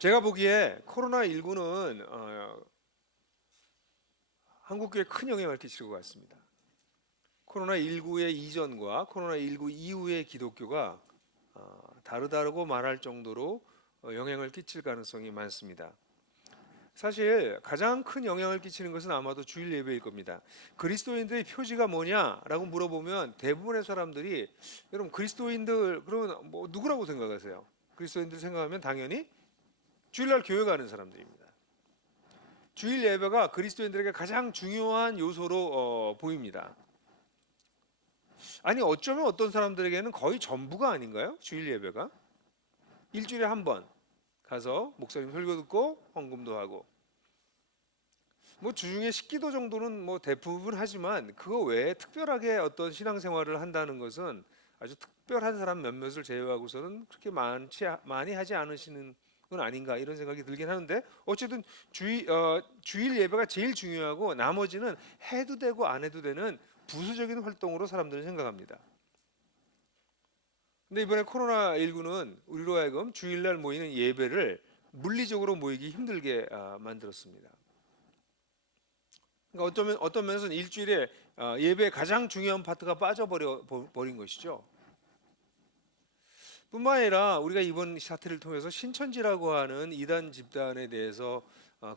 제가 보기에 코로나19는 한국교회에 큰 영향을 끼칠 것 같습니다. 코로나19의 이전과 코로나19 이후의 기독교가 다르다고 말할 정도로 영향을 끼칠 가능성이 많습니다. 사실 가장 큰 영향을 끼치는 것은 아마도 주일 예배일 겁니다. 그리스도인들의 표지가 뭐냐라고 물어보면 대부분의 사람들이 여러분 그리스도인들 그러면 뭐 누구라고 생각하세요? 그리스도인들 생각하면 당연히 주일날 교회 가는 사람들입니다. 주일 예배가 그리스도인들에게 가장 중요한 요소로 보입니다. 아니 어쩌면 어떤 사람들에게는 거의 전부가 아닌가요? 주일 예배가 일주일에 한 번 가서 목사님 설교 듣고 헌금도 하고 뭐 주중에 식기도 정도는 뭐 대부분 하지만 그거 외에 특별하게 어떤 신앙생활을 한다는 것은 아주 특별한 사람 몇몇을 제외하고서는 그렇게 많이 하지 않으시는 건 아닌가 이런 생각이 들긴 하는데 어쨌든 주일 예배가 제일 중요하고 나머지는 해도 되고 안 해도 되는 부수적인 활동으로 사람들은 생각합니다. 근데 이번에 코로나19는 우리로 하여금 주일날 모이는 예배를 물리적으로 모이기 힘들게 만들었습니다. 그러니까 어떤 면에서는 일주일에 예배의 가장 중요한 파트가 빠져버린 것이죠. 뿐만 아니라 우리가 이번 사태를 통해서 신천지라고 하는 이단 집단에 대해서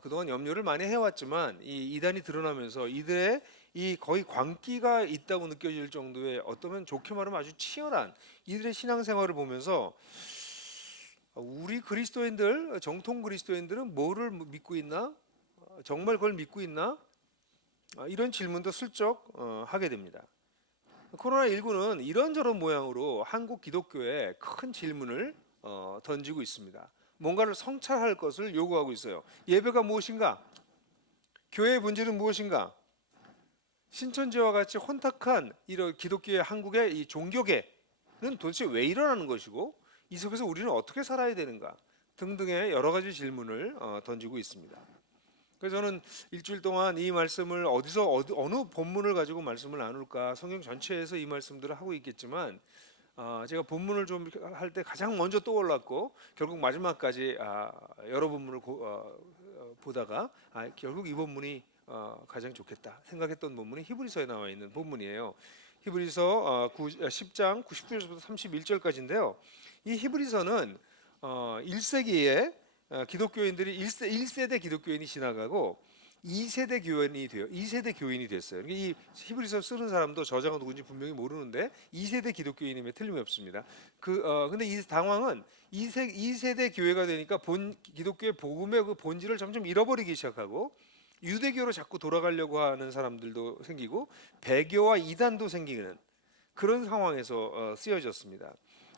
그동안 염려를 많이 해왔지만 이 이단이 드러나면서 이들의 이 거의 광기가 있다고 느껴질 정도의 어쩌면 좋게 말하면 아주 치열한 이들의 신앙생활을 보면서 우리 그리스도인들 정통 그리스도인들은 뭐를 믿고 있나? 정말 그걸 믿고 있나? 이런 질문도 슬쩍 하게 됩니다. 코로나19는 이런저런 모양으로 한국 기독교에 큰 질문을 던지고 있습니다. 뭔가를 성찰할 것을 요구하고 있어요. 예배가 무엇인가? 교회의 본질은 무엇인가? 신천지와 같이 혼탁한 이런 기독교의 한국의 이 종교계는 도대체 왜 일어나는 것이고 이 속에서 우리는 어떻게 살아야 되는가? 등등의 여러 가지 질문을 던지고 있습니다. 그래서 저는 일주일 동안 이 말씀을 어느 본문을 가지고 말씀을 나눌까 성경 전체에서 이 말씀들을 하고 있겠지만 제가 본문을 좀 할 때 가장 먼저 떠올랐고 결국 마지막까지 여러 본문을 보다가 결국 이 본문이 가장 좋겠다 생각했던 본문이 히브리서에 나와 있는 본문이에요. 히브리서 10장 99절부터 31절까지인데요. 이 히브리서는 1세기에 기독교인들이 1세대 기독교인이 지나가고 2세대 교인이 됐어요. 그러니까 이 히브리서 쓰는 사람도 저자가 누군지 분명히 모르는데 2세대 기독교인임에 틀림이 없습니다. 근데 이 당황은 2세대 교회가 되니까 기독교의 복음의 그 본질을 점점 잃어버리기 시작하고 유대교로 자꾸 돌아가려고 하는 사람들도 생기고 배교와 이단도 생기는 그런 상황에서 쓰여졌습니다.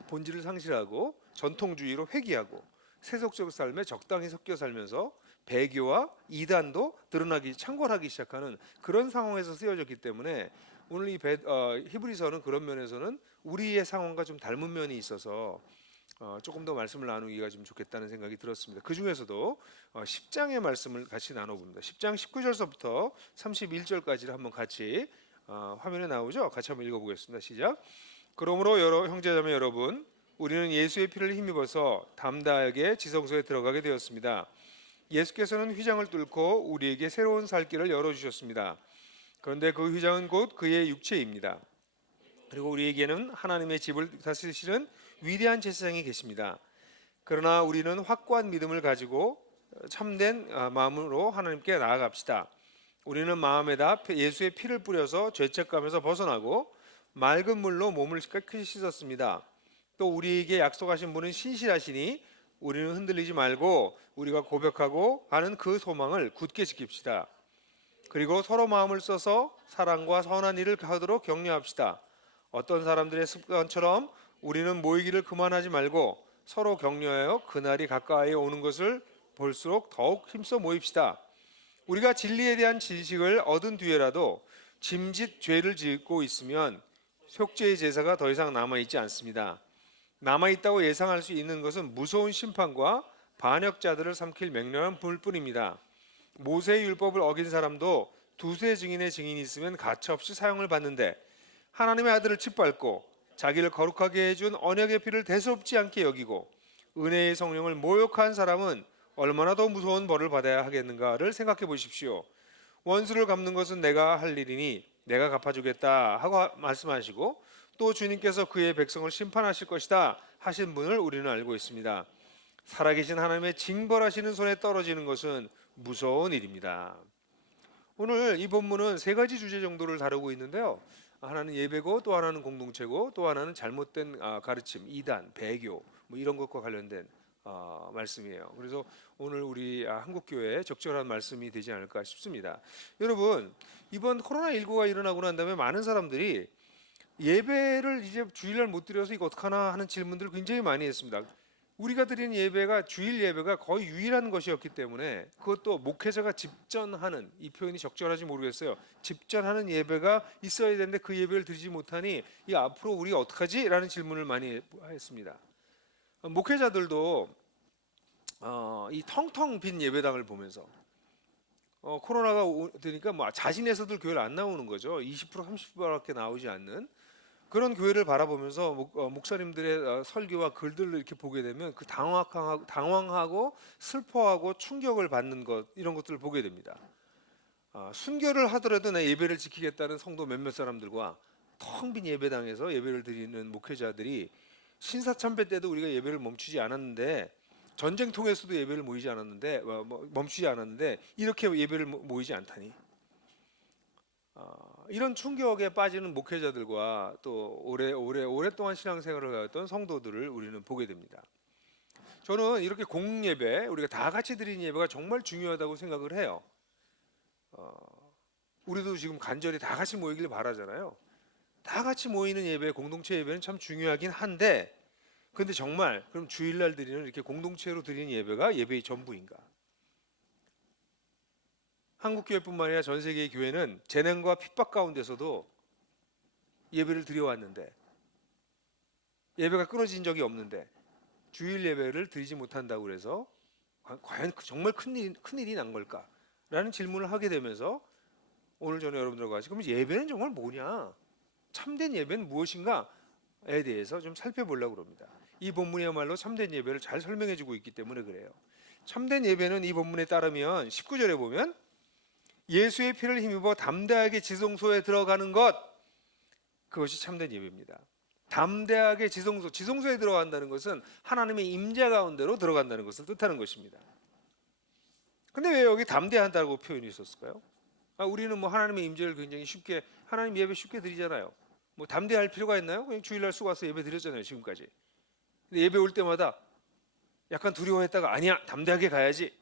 본질을 상실하고 전통주의로 회귀하고 세속적 삶에 적당히 섞여 살면서 배교와 이단도 창궐하기 시작하는 그런 상황에서 쓰여졌기 때문에 오늘 이 히브리서는 그런 면에서는 우리의 상황과 좀 닮은 면이 있어서 조금 더 말씀을 나누기가 좀 좋겠다는 생각이 들었습니다. 그 중에서도 10장의 말씀을 같이 나눠봅니다. 10장 19절서부터 31절까지를 한번 같이 화면에 나오죠? 같이 한번 읽어보겠습니다. 시작. 그러므로 형제자매 여러분, 우리는 예수의 피를 힘입어서 담대하게 지성소에 들어가게 되었습니다. 예수께서는 휘장을 뚫고 우리에게 새로운 살 길을 열어주셨습니다. 그런데 그 휘장은 곧 그의 육체입니다. 그리고 우리에게는 하나님의 집을 다스리시는 위대한 제사장이 계십니다. 그러나 우리는 확고한 믿음을 가지고 참된 마음으로 하나님께 나아갑시다. 우리는 마음에다 예수의 피를 뿌려서 죄책감에서 벗어나고 맑은 물로 몸을 깨끗이 씻었습니다. 또 우리에게 약속하신 분은 신실하시니 우리는 흔들리지 말고 우리가 고백하고 하는 그 소망을 굳게 지킵시다. 그리고 서로 마음을 써서 사랑과 선한 일을 하도록 격려합시다. 어떤 사람들의 습관처럼 우리는 모이기를 그만하지 말고 서로 격려하여 그날이 가까이 오는 것을 볼수록 더욱 힘써 모입시다. 우리가 진리에 대한 지식을 얻은 뒤에라도 짐짓 죄를 짓고 있으면 속죄의 제사가 더 이상 남아있지 않습니다. 남아있다고 예상할 수 있는 것은 무서운 심판과 반역자들을 삼킬 맹렬한 불뿐입니다. 모세의 율법을 어긴 사람도 두세 증인의 증인이 있으면 가차없이 사형을 받는데 하나님의 아들을 짓밟고 자기를 거룩하게 해준 언약의 피를 대수롭지 않게 여기고 은혜의 성령을 모욕한 사람은 얼마나 더 무서운 벌을 받아야 하겠는가를 생각해 보십시오. 원수를 갚는 것은 내가 할 일이니 내가 갚아주겠다 하고 말씀하시고, 또 주님께서 그의 백성을 심판하실 것이다 하신 분을 우리는 알고 있습니다. 살아계신 하나님의 징벌하시는 손에 떨어지는 것은 무서운 일입니다. 오늘 이 본문은 세 가지 주제 정도를 다루고 있는데요. 하나는 예배고, 또 하나는 공동체고, 또 하나는 잘못된 가르침, 이단, 배교 뭐 이런 것과 관련된 말씀이에요. 그래서 오늘 우리 한국교회에 적절한 말씀이 되지 않을까 싶습니다. 여러분, 이번 코로나19가 일어나고 난 다음에 많은 사람들이 예배를 이제 주일날 못 드려서 이거 어떡하나 하는 질문들을 굉장히 많이 했습니다. 우리가 드리는 예배가 주일 예배가 거의 유일한 것이었기 때문에, 그것도 목회자가 집전하는, 이 표현이 적절한지 모르겠어요. 집전하는 예배가 있어야 되는데 그 예배를 드리지 못하니 이 앞으로 우리가 어떡하지? 라는 질문을 많이 했습니다. 목회자들도 이 텅텅 빈 예배당을 보면서 코로나가 되니까 뭐 자신에서도 교회를 안 나오는 거죠. 20% 30%밖에 나오지 않는 그런 교회를 바라보면서 목사님들의 설교와 글들을 이렇게 보게 되면 그 당황하고 슬퍼하고 충격을 받는 것, 이런 것들을 보게 됩니다. 순교를 하더라도 내 예배를 지키겠다는 성도 몇몇 사람들과 텅 빈 예배당에서 예배를 드리는 목회자들이, 신사참배 때도 우리가 예배를 멈추지 않았는데, 전쟁통에서도 예배를 모이지 않았는데 멈추지 않았는데 이렇게 예배를 모이지 않다니, 이런 충격에 빠지는 목회자들과 또 오랫동안 신앙생활을 해왔던 성도들을 우리는 보게 됩니다. 저는 이렇게 공예배, 우리가 다 같이 드리는 예배가 정말 중요하다고 생각을 해요. 우리도 지금 간절히 다 같이 모이길 바라잖아요. 다 같이 모이는 예배, 공동체 예배는 참 중요하긴 한데, 근데 정말 그럼 주일날 드리는 이렇게 공동체로 드리는 예배가 예배의 전부인가? 한국교회뿐만 아니라 전 세계의 교회는 재난과 핍박 가운데서도 예배를 드려왔는데, 예배가 끊어진 적이 없는데 주일 예배를 드리지 못한다고 해서 과연 정말 큰일이 난 걸까? 라는 질문을 하게 되면서 오늘 저는 여러분들과 같이, 그럼 예배는 정말 뭐냐? 참된 예배는 무엇인가에 대해서 좀 살펴보려고 합니다. 이 본문이야말로 참된 예배를 잘 설명해주고 있기 때문에 그래요. 참된 예배는 이 본문에 따르면 19절에 보면 예수의 피를 힘입어 담대하게 지성소에 들어가는 것, 그것이 참된 예배입니다. 담대하게 지성소에 들어간다는 것은 하나님의 임재 가운데로 들어간다는 것을 뜻하는 것입니다. 근데 왜 여기 담대한다고 표현이 있었을까요? 우리는 뭐 하나님의 임재를 굉장히 쉽게, 하나님 예배 쉽게 드리잖아요. 뭐 담대할 필요가 있나요? 그냥 주일날 수 와서 예배 드렸잖아요, 지금까지. 근데 예배 올 때마다 약간 두려워했다가 아니야, 담대하게 가야지.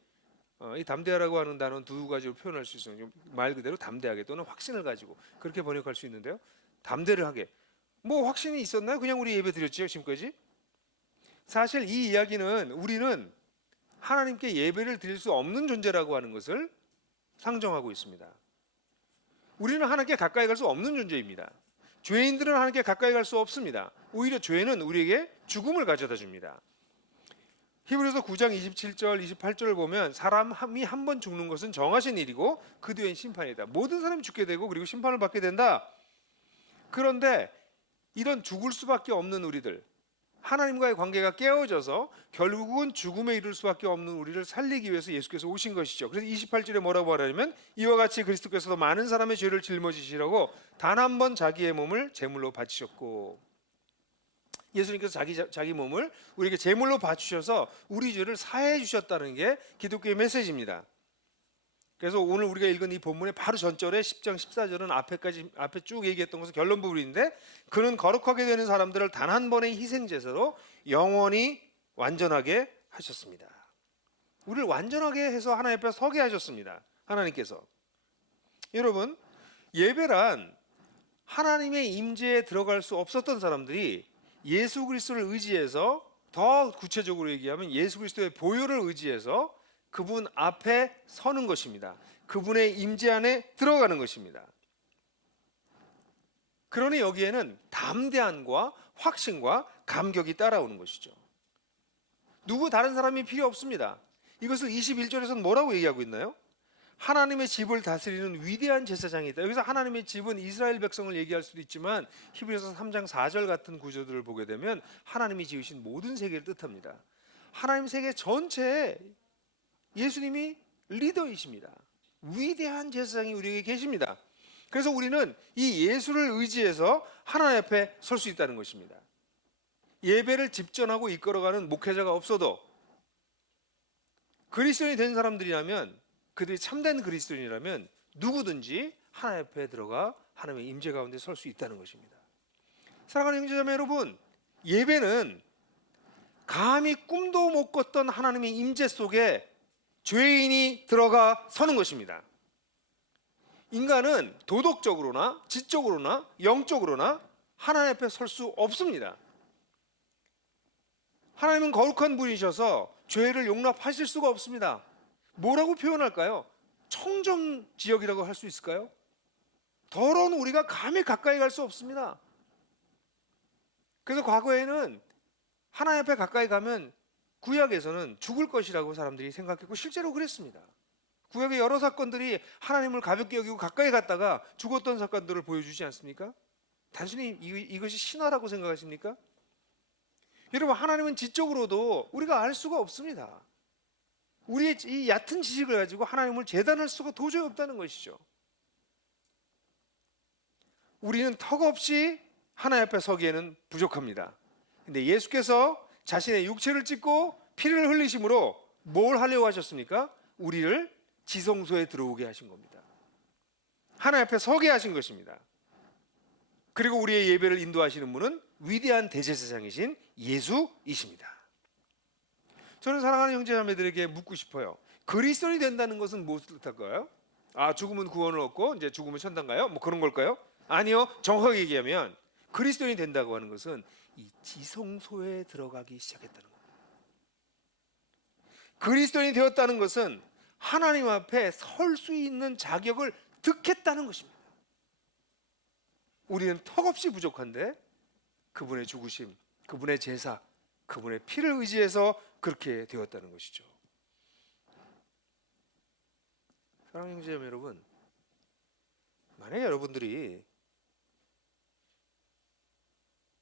이 담대하라고 하는 단어는 두 가지로 표현할 수 있어요. 말 그대로 담대하게, 또는 확신을 가지고, 그렇게 번역할 수 있는데요. 담대를 하게. 뭐 확신이 있었나요? 그냥 우리 예배 드렸죠, 지금까지. 사실 이 이야기는 우리는 하나님께 예배를 드릴 수 없는 존재라고 하는 것을 상정하고 있습니다. 우리는 하나님께 가까이 갈 수 없는 존재입니다. 죄인들은 하나님께 가까이 갈 수 없습니다. 오히려 죄는 우리에게 죽음을 가져다 줍니다. 히브리서 9장 27절 28절을 보면 사람이 한 번 죽는 것은 정하신 일이고 그 뒤엔 심판이다. 모든 사람이 죽게 되고 그리고 심판을 받게 된다. 그런데 이런 죽을 수밖에 없는 우리들, 하나님과의 관계가 깨어져서 결국은 죽음에 이를 수밖에 없는 우리를 살리기 위해서 예수께서 오신 것이죠. 그래서 28절에 뭐라고 말하냐면, 이와 같이 그리스도께서도 많은 사람의 죄를 짊어지시라고 단 한 번 자기의 몸을 제물로 바치셨고, 예수님께서 자기 몸을 우리에게 제물로 바치셔서 우리 죄를 사해 주셨다는 게 기독교의 메시지입니다. 그래서 오늘 우리가 읽은 이 본문의 바로 전절에 10장 14절은 앞에 쭉 얘기했던 것은 결론 부분인데, 그는 거룩하게 되는 사람들을 단 한 번의 희생 제사로 영원히 완전하게 하셨습니다. 우리를 완전하게 해서 하나님 앞에 서게 하셨습니다. 하나님께서. 여러분, 예배란 하나님의 임재에 들어갈 수 없었던 사람들이 예수 그리스도를 의지해서, 더 구체적으로 얘기하면 예수 그리스도의 보혈을 의지해서 그분 앞에 서는 것입니다. 그분의 임재 안에 들어가는 것입니다. 그러니 여기에는 담대함과 확신과 감격이 따라오는 것이죠. 누구 다른 사람이 필요 없습니다. 이것을 21절에서는 뭐라고 얘기하고 있나요? 하나님의 집을 다스리는 위대한 제사장이 있다. 여기서 하나님의 집은 이스라엘 백성을 얘기할 수도 있지만 히브리서 3장 4절 같은 구조들을 보게 되면 하나님이 지으신 모든 세계를 뜻합니다. 하나님 세계 전체에 예수님이 리더이십니다. 위대한 제사장이 우리에게 계십니다. 그래서 우리는 이 예수를 의지해서 하나님 앞에 설 수 있다는 것입니다. 예배를 집전하고 이끌어가는 목회자가 없어도 그리스도인이 된 사람들이라면, 그들이 참된 그리스도인이라면 누구든지 하나님 앞에 들어가 하나님의 임재 가운데 설 수 있다는 것입니다. 사랑하는 형제자매 여러분, 예배는 감히 꿈도 못 꿨던 하나님의 임재 속에 죄인이 들어가 서는 것입니다. 인간은 도덕적으로나 지적으로나 영적으로나 하나님 앞에 설 수 없습니다. 하나님은 거룩한 분이셔서 죄를 용납하실 수가 없습니다. 뭐라고 표현할까요? 청정지역이라고 할 수 있을까요? 더러운 우리가 감히 가까이 갈 수 없습니다. 그래서 과거에는 하나님 앞에 가까이 가면 구약에서는 죽을 것이라고 사람들이 생각했고 실제로 그랬습니다. 구약의 여러 사건들이 하나님을 가볍게 여기고 가까이 갔다가 죽었던 사건들을 보여주지 않습니까? 단순히 이것이 신화라고 생각하십니까? 여러분, 하나님은 지적으로도 우리가 알 수가 없습니다. 우리의 이 얕은 지식을 가지고 하나님을 재단할 수가 도저히 없다는 것이죠. 우리는 턱없이 하나님 앞에 서기에는 부족합니다. 근데 예수께서 자신의 육체를 찢고 피를 흘리심으로 뭘 하려고 하셨습니까? 우리를 지성소에 들어오게 하신 겁니다. 하나님 앞에 서게 하신 것입니다. 그리고 우리의 예배를 인도하시는 분은 위대한 대제사장이신 예수이십니다. 저는 사랑하는 형제자매들에게 묻고 싶어요. 그리스도인이 된다는 것은 무엇을 뜻할까요? 죽으면 구원을 얻고 이제 죽으면 천당 가요? 뭐 그런 걸까요? 아니요. 정확하게 얘기하면 그리스도인이 된다고 하는 것은 이 지성소에 들어가기 시작했다는 겁니다. 그리스도인이 되었다는 것은 하나님 앞에 설 수 있는 자격을 득했다는 것입니다. 우리는 턱없이 부족한데 그분의 죽으심, 그분의 제사, 그분의 피를 의지해서 그렇게 되었다는 것이죠. 사랑하는 형제자매 여러분, 만약에 여러분들이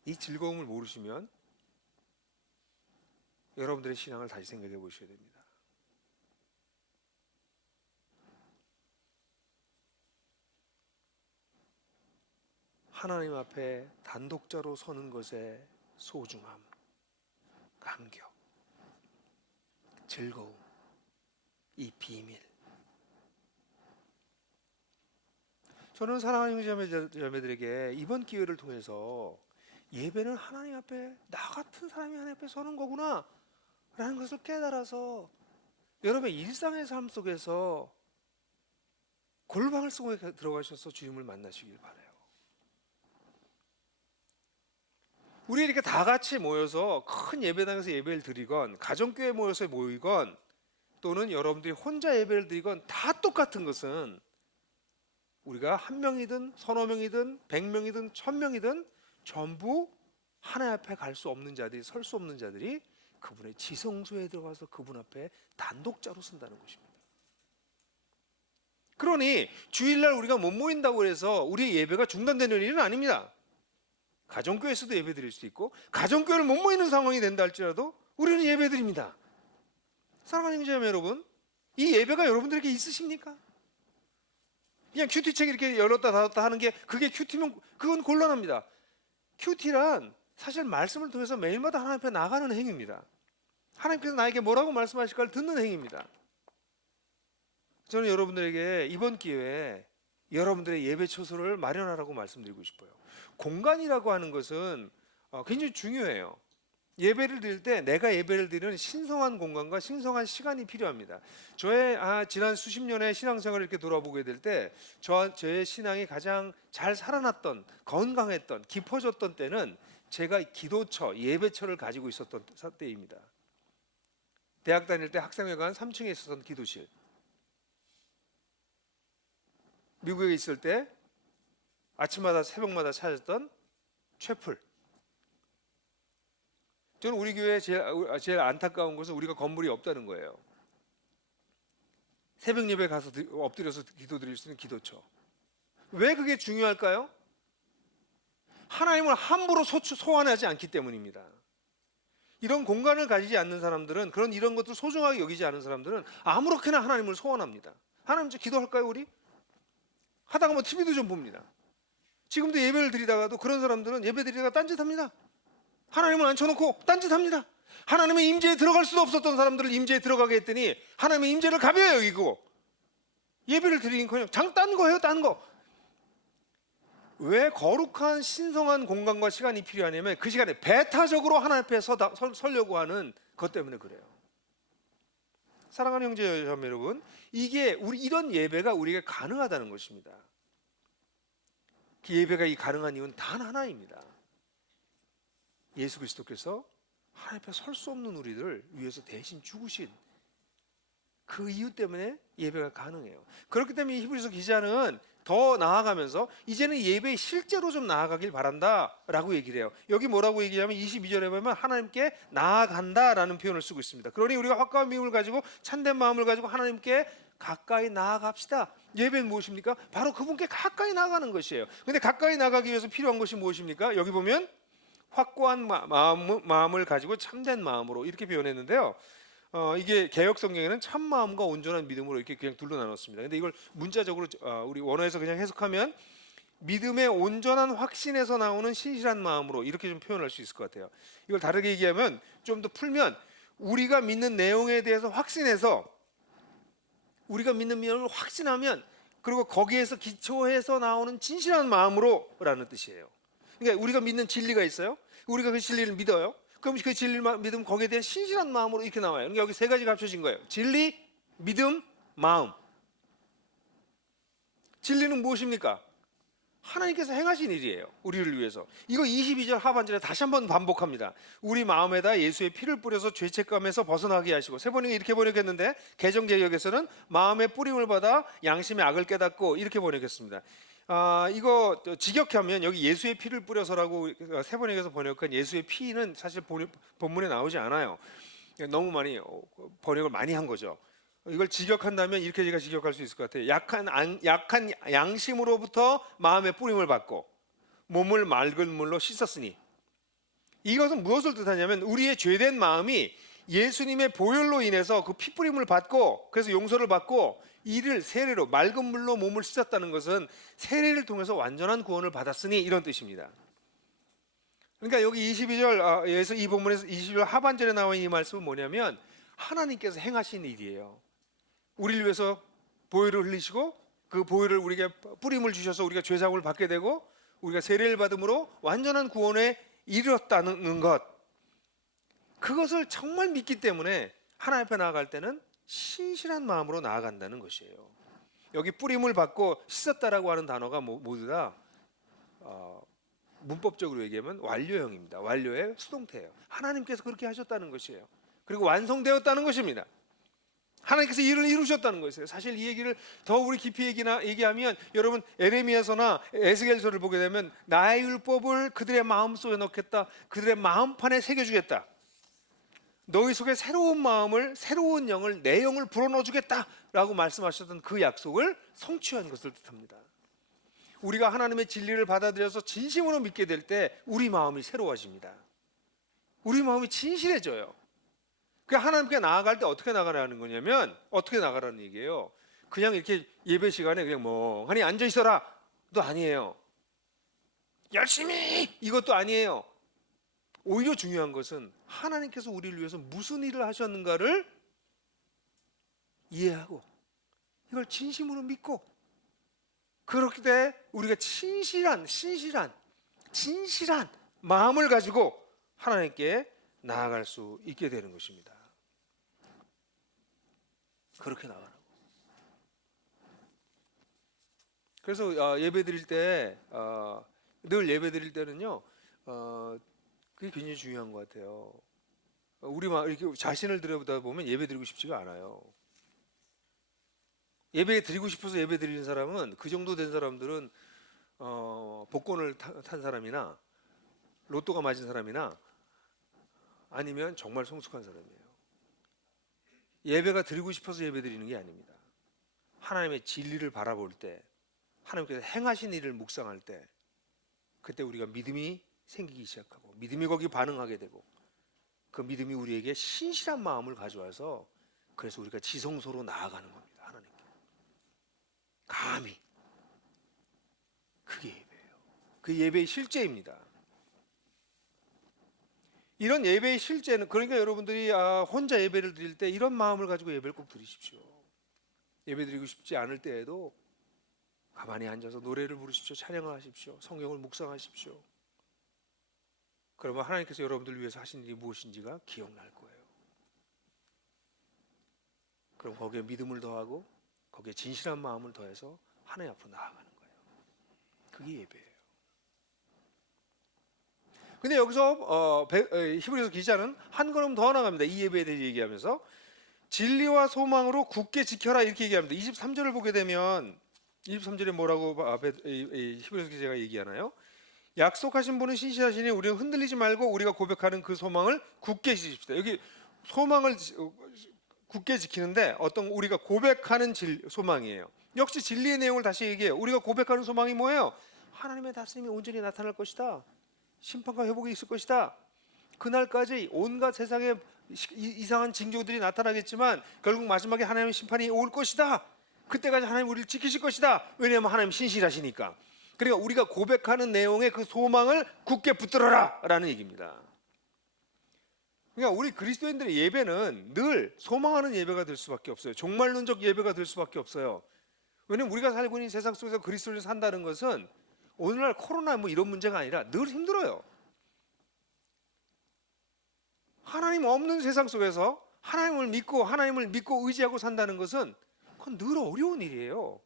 이 즐거움을 모르시면 여러분들의 신앙을 다시 생각해 보셔야 됩니다. 하나님 앞에 단독자로 서는 것의 소중함, 감격, 즐거움, 이 비밀. 저는 사랑하는 형제자매들에게 이번 기회를 통해서 예배는 하나님 앞에, 나 같은 사람이 하나님 앞에 서는 거구나 라는 것을 깨달아서 여러분의 일상의 삶 속에서 골방을 속에 들어가셔서 주님을 만나시길 바라요. 우리 이렇게 다 같이 모여서 큰 예배당에서 예배를 드리건, 가정교회 모여서 모이건, 또는 여러분들이 혼자 예배를 드리건 다 똑같은 것은 우리가 한 명이든 서너 명이든 100명이든 1000명이든 전부 하나님 앞에 갈 수 없는 자들이, 설 수 없는 자들이 그분의 지성소에 들어가서 그분 앞에 단독자로 쓴다는 것입니다. 그러니 주일날 우리가 못 모인다고 해서 우리의 예배가 중단되는 일은 아닙니다. 가정교회에서도 예배 드릴 수 있고, 가정교회를 못 모이는 상황이 된다 할지라도 우리는 예배 드립니다. 사랑하는 형제자매 여러분, 이 예배가 여러분들에게 있으십니까? 그냥 큐티책 이렇게 열었다 닫았다 하는 게 그게 큐티면 그건 곤란합니다. 큐티란 사실 말씀을 통해서 매일마다 하나님 앞에 나가는 행위입니다. 하나님께서 나에게 뭐라고 말씀하실까를 듣는 행위입니다. 저는 여러분들에게 이번 기회에 여러분들의 예배 처소를 마련하라고 말씀드리고 싶어요. 공간이라고 하는 것은 굉장히 중요해요. 예배를 드릴 때 내가 예배를 드리는 신성한 공간과 신성한 시간이 필요합니다. 저의 지난 수십 년의 신앙생활을 이렇게 돌아보게 될 때 저의 신앙이 가장 잘 살아났던, 건강했던, 깊어졌던 때는 제가 기도처, 예배처를 가지고 있었던 때입니다. 대학 다닐 때 학생회관 3층에 있었던 기도실, 미국에 있을 때 아침마다 새벽마다 찾았던 채플. 저는 우리 교회에 제일 안타까운 것은 우리가 건물이 없다는 거예요. 새벽 예배 가서 엎드려서 기도드릴 수 있는 기도처. 왜 그게 중요할까요? 하나님을 함부로 소환하지 않기 때문입니다. 이런 공간을 가지지 않는 사람들은, 이런 것도 소중하게 여기지 않은 사람들은 아무렇게나 하나님을 소원합니다. 하나님 좀 기도할까요 우리? 하다가 뭐 TV도 좀 봅니다. 지금도 예배를 드리다가도 그런 사람들은 예배 드리다가 딴짓합니다. 하나님을 앉혀놓고 딴짓합니다. 하나님의 임재에 들어갈 수도 없었던 사람들을 임재에 들어가게 했더니 하나님의 임재를 가벼이 여기고 예배를 드리긴커녕 딴 거 해요. 딴 거. 왜 거룩한 신성한 공간과 시간이 필요하냐면 그 시간에 배타적으로 하나님 앞에 서려고 하는 것 때문에 그래요. 사랑하는 형제 자매 여러분, 이게 이런 예배가 우리에게 가능하다는 것입니다. 그 예배가 가능한 이유는 단 하나입니다. 예수 그리스도께서 하나님 앞에 설 수 없는 우리를 위해서 대신 죽으신 그 이유 때문에 예배가 가능해요. 그렇기 때문에 히브리서 기자는 더 나아가면서 이제는 예배에 실제로 좀 나아가길 바란다 라고 얘기를 해요. 여기 뭐라고 얘기하면 22절에 보면 하나님께 나아간다 라는 표현을 쓰고 있습니다. 그러니 우리가 확고한 믿음을 가지고 참된 마음을 가지고 하나님께 가까이 나아갑시다. 예배는 무엇입니까? 바로 그분께 가까이 나아가는 것이에요. 근데 가까이 나가기 위해서 필요한 것이 무엇입니까? 여기 보면 확고한 마음을 가지고 참된 마음으로 이렇게 표현했는데요. 이게 개역 성경에는 참 마음과 온전한 믿음으로 이렇게 그냥 둘로 나눴습니다. 근데 이걸 문자적으로 우리 원어에서 그냥 해석하면 믿음의 온전한 확신에서 나오는 신실한 마음으로 이렇게 좀 표현할 수 있을 것 같아요. 이걸 다르게 얘기하면 좀 더 풀면 우리가 믿는 내용에 대해서 확신해서 우리가 믿는 내용을 확신하면 그리고 거기에서 기초해서 나오는 진실한 마음으로라는 뜻이에요. 그러니까 우리가 믿는 진리가 있어요. 우리가 그 진리를 믿어요. 그럼 그 진리를 믿으면 거기에 대한 신실한 마음으로 이렇게 나와요. 그러니까 여기 세 가지가 합쳐진 거예요. 진리, 믿음, 마음. 진리는 무엇입니까? 하나님께서 행하신 일이에요. 우리를 위해서. 이거 22절 하반절에 다시 한번 반복합니다. 우리 마음에다 예수의 피를 뿌려서 죄책감에서 벗어나게 하시고, 세 번역에 이렇게 번역했는데 개정개혁에서는 마음의 뿌림을 받아 양심의 악을 깨닫고 이렇게 번역했습니다. 이거 직역하면 여기 예수의 피를 뿌려서라고 세 번역에서 번역한 예수의 피는 사실 본문에 나오지 않아요. 너무 많이 번역을 많이 한 거죠. 이걸 직역한다면 이렇게 제가 직역할 수 있을 것 같아요. 약한 양심으로부터 마음의 뿌림을 받고 몸을 맑은 물로 씻었으니, 이것은 무엇을 뜻하냐면 우리의 죄된 마음이 예수님의 보혈로 인해서 그 피뿌림을 받고 그래서 용서를 받고 이를 세례로 맑은 물로 몸을 씻었다는 것은 세례를 통해서 완전한 구원을 받았으니 이런 뜻입니다. 그러니까 여기 22절에서 이 본문에서 22절 하반절에 나와 있는 이 말씀은 뭐냐면 하나님께서 행하신 일이에요. 우리를 위해서 보혈을 흘리시고 그 보혈을 우리에게 뿌림을 주셔서 우리가 죄사함을 받게 되고 우리가 세례를 받음으로 완전한 구원에 이르렀다는 것, 그것을 정말 믿기 때문에 하나님 앞에 나아갈 때는 신실한 마음으로 나아간다는 것이에요. 여기 뿌림을 받고 씻었다라고 하는 단어가 모두 다 문법적으로 얘기하면 완료형입니다. 완료의 수동태예요. 하나님께서 그렇게 하셨다는 것이에요. 그리고 완성되었다는 것입니다. 하나님께서 일을 이루셨다는 것이에요. 사실 이 얘기를 더 우리 깊이 얘기하면 여러분 에레미야서나 에스겔서를 보게 되면 나의 율법을 그들의 마음속에 넣겠다, 그들의 마음판에 새겨주겠다, 너희 속에 새로운 마음을 새로운 영을 내 영을 불어넣어주겠다라고 말씀하셨던 그 약속을 성취한 것을 뜻합니다. 우리가 하나님의 진리를 받아들여서 진심으로 믿게 될 때 우리 마음이 새로워집니다. 우리 마음이 진실해져요. 그러니까 하나님께 나아갈 때 어떻게 나가라는 거냐면, 어떻게 나가라는 얘기예요. 그냥 이렇게 예배 시간에 그냥 멍하니 앉아 있어라 도 아니에요. 열심히 이것도 아니에요. 오히려 중요한 것은 하나님께서 우리를 위해서 무슨 일을 하셨는가를 이해하고 이걸 진심으로 믿고, 그렇게 때 우리가 진실한 마음을 가지고 하나님께 나아갈 수 있게 되는 것입니다. 그렇게 나가라고. 그래서 예배 드릴 때 늘 예배 드릴 때는요, 그게 굉장히 중요한 것 같아요. 우리 이렇게 자신을 들여다 보면 예배 드리고 싶지가 않아요. 예배 드리고 싶어서 예배 드리는 사람은, 그 정도 된 사람들은 복권을 탄 사람이나 로또가 맞은 사람이나 아니면 정말 성숙한 사람이에요. 예배가 드리고 싶어서 예배 드리는 게 아닙니다. 하나님의 진리를 바라볼 때, 하나님께서 행하신 일을 묵상할 때, 그때 우리가 믿음이 생기기 시작하고 믿음이 거기 반응하게 되고 그 믿음이 우리에게 신실한 마음을 가져와서 그래서 우리가 지성소로 나아가는 겁니다. 하나님께 감히. 그게 예배예요. 그 예배의 실제입니다. 이런 예배의 실제는, 그러니까 여러분들이 혼자 예배를 드릴 때 이런 마음을 가지고 예배를 꼭 드리십시오. 예배 드리고 싶지 않을 때에도 가만히 앉아서 노래를 부르십시오. 찬양을 하십시오. 성경을 묵상하십시오. 그러면 하나님께서 여러분들을 위해서 하신 일이 무엇인지가 기억날 거예요. 그럼 거기에 믿음을 더하고 거기에 진실한 마음을 더해서 하나님 앞으로 나아가는 거예요. 그게 예배예요. 근데 여기서 히브리서 기자는 한 걸음 더 나갑니다. 이 예배에 대해 얘기하면서 진리와 소망으로 굳게 지켜라 이렇게 얘기합니다. 23절을 보게 되면 23절에 뭐라고 앞에 히브리서 기자가 얘기하나요? 약속하신 분은 신실하시니 우리는 흔들리지 말고 우리가 고백하는 그 소망을 굳게 지킵시다. 여기 소망을 굳게 지키는데 어떤 우리가 고백하는 소망이에요. 역시 진리의 내용을 다시 얘기해요. 우리가 고백하는 소망이 뭐예요? 하나님의 다스림이 온전히 나타날 것이다. 심판과 회복이 있을 것이다. 그날까지 온갖 세상에 이상한 징조들이 나타나겠지만 결국 마지막에 하나님의 심판이 올 것이다. 그때까지 하나님 우리를 지키실 것이다. 왜냐하면 하나님 신실하시니까. 그러니까 우리가 고백하는 내용의 그 소망을 굳게 붙들어라 라는 얘기입니다. 그러니까 우리 그리스도인들의 예배는 늘 소망하는 예배가 될 수밖에 없어요. 종말론적 예배가 될 수밖에 없어요. 왜냐하면 우리가 살고 있는 세상 속에서 그리스도를 산다는 것은 오늘날 코로나 뭐 이런 문제가 아니라 늘 힘들어요. 하나님 없는 세상 속에서 하나님을 믿고 의지하고 산다는 것은 그건 늘 어려운 일이에요.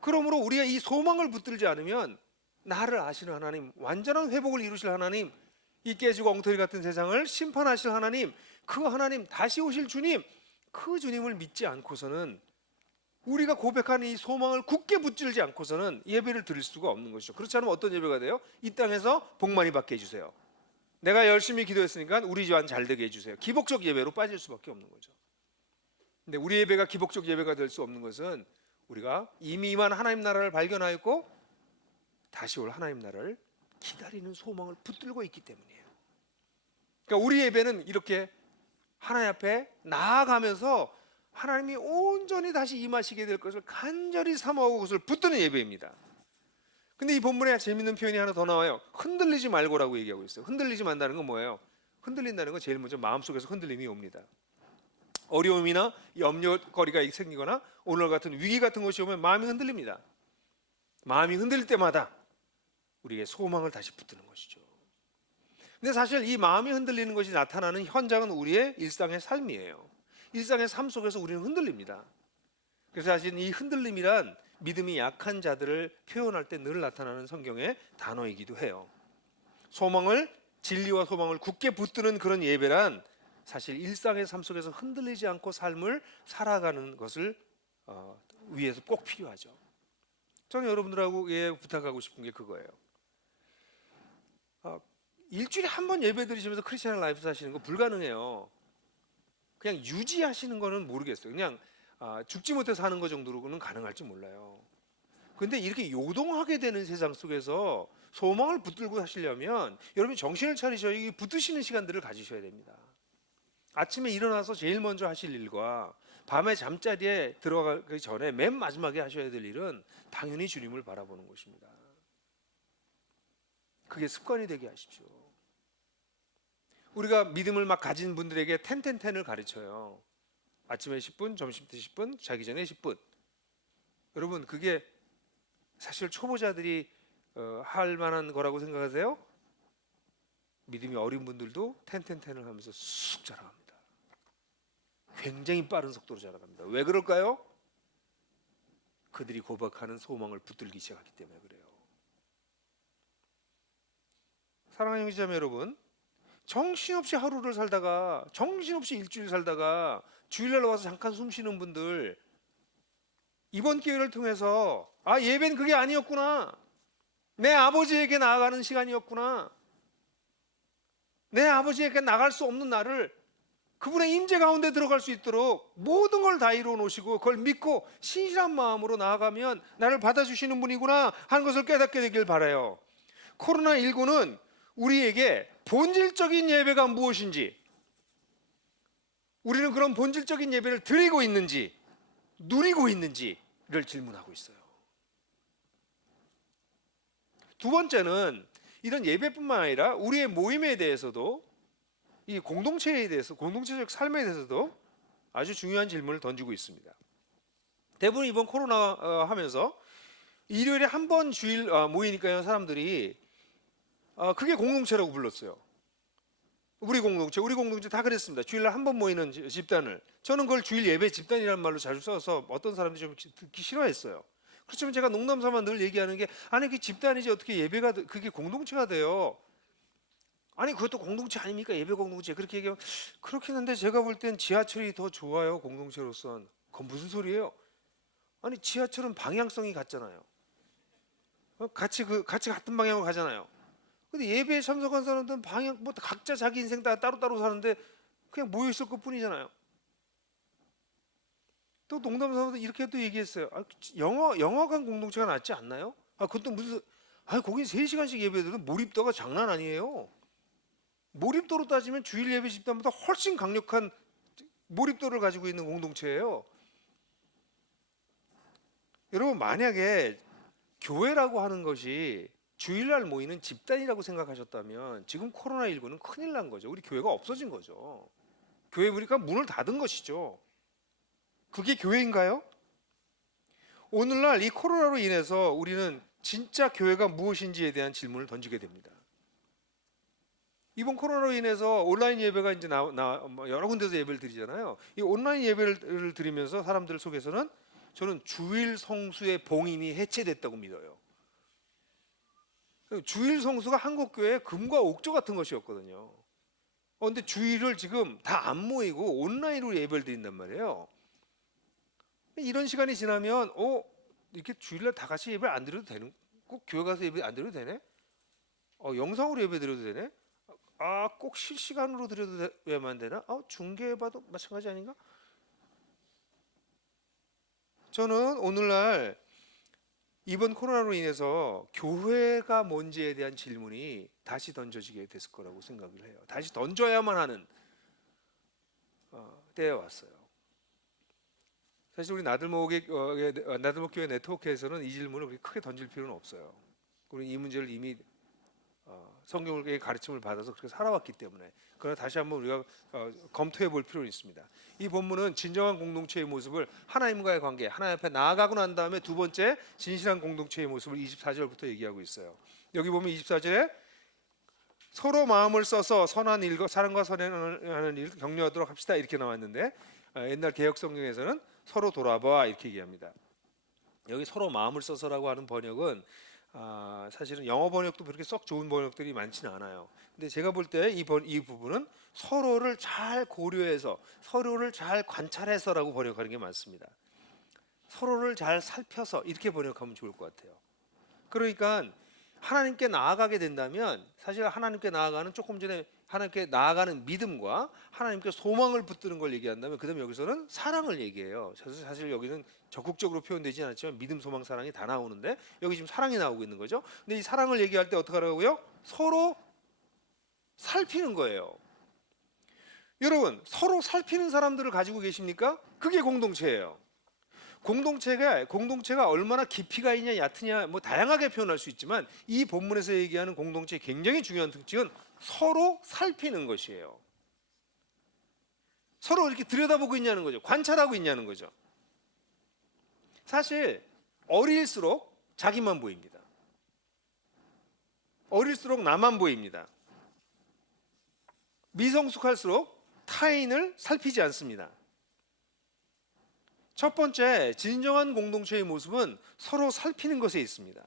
그러므로 우리가 이 소망을 붙들지 않으면 나를 아시는 하나님, 완전한 회복을 이루실 하나님, 이 깨지고 엉터리 같은 세상을 심판하실 하나님, 그 하나님, 다시 오실 주님, 그 주님을 믿지 않고서는 우리가 고백하는 이 소망을 굳게 붙들지 않고서는 예배를 드릴 수가 없는 것이죠. 그렇지 않으면 어떤 예배가 돼요? 이 땅에서 복 많이 받게 해주세요. 내가 열심히 기도했으니까 우리 집안 잘 되게 해주세요. 기복적 예배로 빠질 수밖에 없는 거죠. 근데 우리 예배가 기복적 예배가 될 수 없는 것은 우리가 이미 임한 하나님 나라를 발견하였고 다시 올 하나님 나라를 기다리는 소망을 붙들고 있기 때문이에요. 그러니까 우리 예배는 이렇게 하나님 앞에 나아가면서 하나님이 온전히 다시 임하시게 될 것을 간절히 사모하고 그것을 붙드는 예배입니다. 근데 이 본문에 재밌는 표현이 하나 더 나와요. 흔들리지 말고라고 얘기하고 있어요. 흔들리지 말다는 건 뭐예요? 흔들린다는 건 제일 먼저 마음속에서 흔들림이 옵니다. 어려움이나 염려거리가 생기거나 오늘 같은 위기 같은 것이 오면 마음이 흔들립니다. 마음이 흔들릴 때마다 우리의 소망을 다시 붙드는 것이죠. 근데 사실 이 마음이 흔들리는 것이 나타나는 현장은 우리의 일상의 삶이에요. 일상의 삶 속에서 우리는 흔들립니다. 그래서 사실 이 흔들림이란 믿음이 약한 자들을 표현할 때 늘 나타나는 성경의 단어이기도 해요. 진리와 소망을 굳게 붙드는 그런 예배란 사실 일상의 삶 속에서 흔들리지 않고 삶을 살아가는 것을 위해서 꼭 필요하죠. 저는 여러분들하고 부탁하고 싶은 게 그거예요. 일주일에 한 번 예배 드리시면서 크리스찬 라이프 사시는 거 불가능해요. 그냥 유지하시는 거는 모르겠어요. 그냥 죽지 못해 사는 거 정도로는 가능할지 몰라요. 근데 이렇게 요동하게 되는 세상 속에서 소망을 붙들고 사시려면 여러분이 정신을 차리셔야 붙드시는 시간들을 가지셔야 됩니다. 아침에 일어나서 제일 먼저 하실 일과 밤에 잠자리에 들어가기 전에 맨 마지막에 하셔야 될 일은 당연히 주님을 바라보는 것입니다. 그게 습관이 되게 하십시오. 우리가 믿음을 막 가진 분들에게 10-10-10을 가르쳐요. 아침에 10분, 점심 때 10분, 자기 전에 10분. 여러분 그게 사실 초보자들이 할 만한 거라고 생각하세요? 믿음이 어린 분들도 10-10-10을 하면서 쑥 자라갑니다. 굉장히 빠른 속도로 자라갑니다. 왜 그럴까요? 그들이 고백하는 소망을 붙들기 시작하기 때문에 그래요. 사랑하는 형제자매 여러분, 정신없이 하루를 살다가 정신없이 일주일 살다가 주일날 와서 잠깐 숨 쉬는 분들, 이번 기회를 통해서 예배는 그게 아니었구나, 내 아버지에게 나아가는 시간이었구나, 내 아버지에게 나갈 수 없는 나를 그분의 임재 가운데 들어갈 수 있도록 모든 걸 다 이루어 놓으시고 그걸 믿고 신실한 마음으로 나아가면 나를 받아주시는 분이구나 하는 것을 깨닫게 되길 바라요. 코로나19는 우리에게 본질적인 예배가 무엇인지, 우리는 그런 본질적인 예배를 드리고 있는지, 누리고 있는지를 질문하고 있어요. 두 번째는 이런 예배뿐만 아니라 우리의 모임에 대해서도, 이 공동체에 대해서, 공동체적 삶에 대해서도 아주 중요한 질문을 던지고 있습니다. 대부분 이번 코로나 하면서 일요일에 한 번 주일 모이니까요, 사람들이 그게 공동체라고 불렀어요. 우리 공동체 다 그랬습니다. 주일날 한 번 모이는 집단을. 저는 그걸 주일 예배 집단이라는 말로 자주 써서 어떤 사람들이 좀 듣기 싫어했어요. 그렇지만 제가 농담삼아 늘 얘기하는 게, 아니 그 집단이지 어떻게 예배가, 그게 공동체가 돼요. 아니 그것도 공동체 아닙니까? 예배 공동체. 그렇게 얘기하면 그렇긴 한데, 제가 볼 땐 지하철이 더 좋아요, 공동체로선. 그건 무슨 소리예요? 아니 지하철은 방향성이 같잖아요. 같이 같은 방향으로 가잖아요. 근데 예배에 참석한 사람들은 방향 뭐 각자 자기 인생 다 따로따로 사는데 그냥 모여 있을 것뿐이잖아요. 또 농담삼아서 이렇게 또 얘기했어요. 영화관 공동체가 낫지 않나요? 그것도 무슨, 거긴 3시간씩 예배드려도 몰입도가 장난 아니에요. 몰입도로 따지면 주일 예배 집단보다 훨씬 강력한 몰입도를 가지고 있는 공동체예요. 여러분, 만약에 교회라고 하는 것이 주일날 모이는 집단이라고 생각하셨다면 지금 코로나19는 큰일 난 거죠. 우리 교회가 없어진 거죠. 교회 우리가 문을 닫은 것이죠. 그게 교회인가요? 오늘날 이 코로나로 인해서 우리는 진짜 교회가 무엇인지에 대한 질문을 던지게 됩니다. 이번 코로나로 인해서 온라인 예배가 이제 여러 군데서 예배를 드리잖아요. 이 온라인 예배를 드리면서 사람들 속에서는 저는 주일 성수의 봉인이 해체됐다고 믿어요. 주일 성수가 한국 교회의 금과 옥조 같은 것이었거든요. 근데 주일을 지금 다 안 모이고 온라인으로 예배를 드린단 말이에요. 이런 시간이 지나면 이렇게 주일날 다 같이 예배를 안 드려도 되는, 꼭 교회 가서 예배 안 드려도 되네? 영상으로 예배 드려도 되네? 꼭 실시간으로 드려도 왜만 되나? 중계해봐도 마찬가지 아닌가? 저는 오늘날 이번 코로나로 인해서 교회가 뭔지에 대한 질문이 다시 던져지게 됐을 거라고 생각을 해요. 다시 던져야만 하는 때에 왔어요. 사실 우리 나들목교회 네트워크에서는 이 질문을 그렇게 크게 던질 필요는 없어요. 우리 이 문제를 이미 성경의 가르침을 받아서 그렇게 살아왔기 때문에. 그러나 다시 한번 우리가 검토해 볼 필요는 있습니다. 이 본문은 진정한 공동체의 모습을, 하나님과의 관계, 하나님 앞에 나아가고 난 다음에 두 번째 진실한 공동체의 모습을 24절부터 얘기하고 있어요. 여기 보면 24절에 서로 마음을 써서 선한 일과 사랑과 선행하는 일을 격려하도록 합시다, 이렇게 나왔는데, 옛날 개역 성경에서는 서로 돌아봐, 이렇게 얘기합니다. 여기 서로 마음을 써서라고 하는 번역은 사실은 영어 번역도 그렇게 썩 좋은 번역들이 많지는 않아요. 근데 제가 볼 때 이 부분은 서로를 잘 고려해서, 서로를 잘 관찰해서라고 번역하는 게 맞습니다. 서로를 잘 살펴서, 이렇게 번역하면 좋을 것 같아요. 그러니까 하나님께 나아가게 된다면, 사실 하나님께 나아가는, 조금 전에 하나님께 나아가는 믿음과 하나님께 소망을 붙드는 걸 얘기한다면, 그 다음에 여기서는 사랑을 얘기해요. 사실 여기는 적극적으로 표현되지 않았지만 믿음, 소망, 사랑이 다 나오는데 여기 지금 사랑이 나오고 있는 거죠. 근데 이 사랑을 얘기할 때 어떻게 하라고요? 서로 살피는 거예요. 여러분, 서로 살피는 사람들을 가지고 계십니까? 그게 공동체예요. 공동체가 얼마나 깊이가 있냐 얕으냐 뭐 다양하게 표현할 수 있지만, 이 본문에서 얘기하는 공동체의 굉장히 중요한 특징은 서로 살피는 것이에요. 서로 이렇게 들여다보고 있냐는 거죠. 관찰하고 있냐는 거죠. 사실 어릴수록 자기만 보입니다. 어릴수록 나만 보입니다. 미성숙할수록 타인을 살피지 않습니다. 첫 번째, 진정한 공동체의 모습은 서로 살피는 것에 있습니다.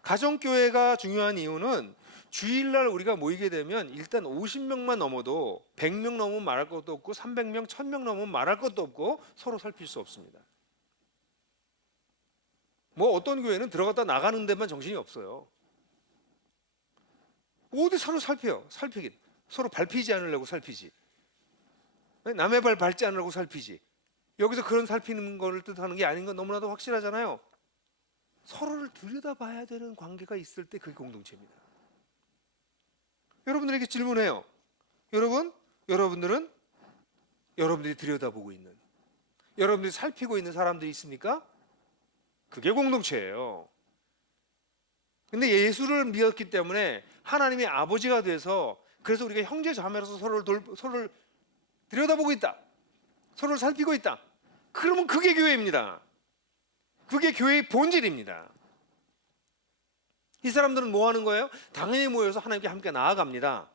가정교회가 중요한 이유는 주일날 우리가 모이게 되면 일단 50명만 넘어도 100명 넘으면 말할 것도 없고 300명, 1000명 넘으면 말할 것도 없고 서로 살필 수 없습니다. 뭐 어떤 교회는 들어갔다 나가는 데만 정신이 없어요. 어디 서로 살펴요. 살피긴. 서로 밟히지 않으려고 살피지. 남의 발 밟지 않으려고 살피지. 여기서 그런 살피는 거를 뜻하는 게 아닌 건 너무나도 확실하잖아요. 서로를 들여다봐야 되는 관계가 있을 때 그게 공동체입니다. 여러분들에게 질문해요. 여러분들은 여러분들이 들여다보고 있는, 여러분들이 살피고 있는 사람들이 있습니까? 그게 공동체예요. 근데 예수를 믿었기 때문에 하나님의 아버지가 돼서, 그래서 우리가 형제 자매로서 서로를 들여다보고 있다, 서로를 살피고 있다. 그러면 그게 교회입니다. 그게 교회의 본질입니다. 이 사람들은 뭐 하는 거예요? 당연히 모여서 하나님께 함께 나아갑니다.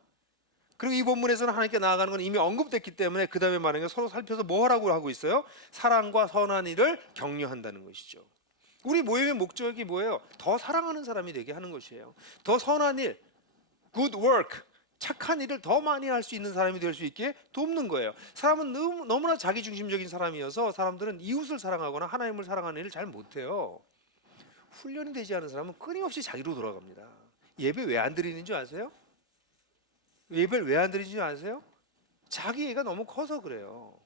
그리고 이 본문에서는 하나님께 나아가는 건 이미 언급됐기 때문에 그 다음에 말하는 게 서로 살펴서 뭐 하라고 하고 있어요? 사랑과 선한 일을 격려한다는 것이죠. 우리 모임의 목적이 뭐예요? 더 사랑하는 사람이 되게 하는 것이에요. 더 선한 일, good work, 착한 일을 더 많이 할 수 있는 사람이 될 수 있게 돕는 거예요. 사람은 너무나 자기중심적인 사람이어서 사람들은 이웃을 사랑하거나 하나님을 사랑하는 일을 잘 못해요. 훈련이 되지 않은 사람은 끊임없이 자기로 돌아갑니다. 예배 왜 안 드리는 줄 아세요? 예배를 왜 안 드리는 줄 아세요? 자기 애가 너무 커서 그래요.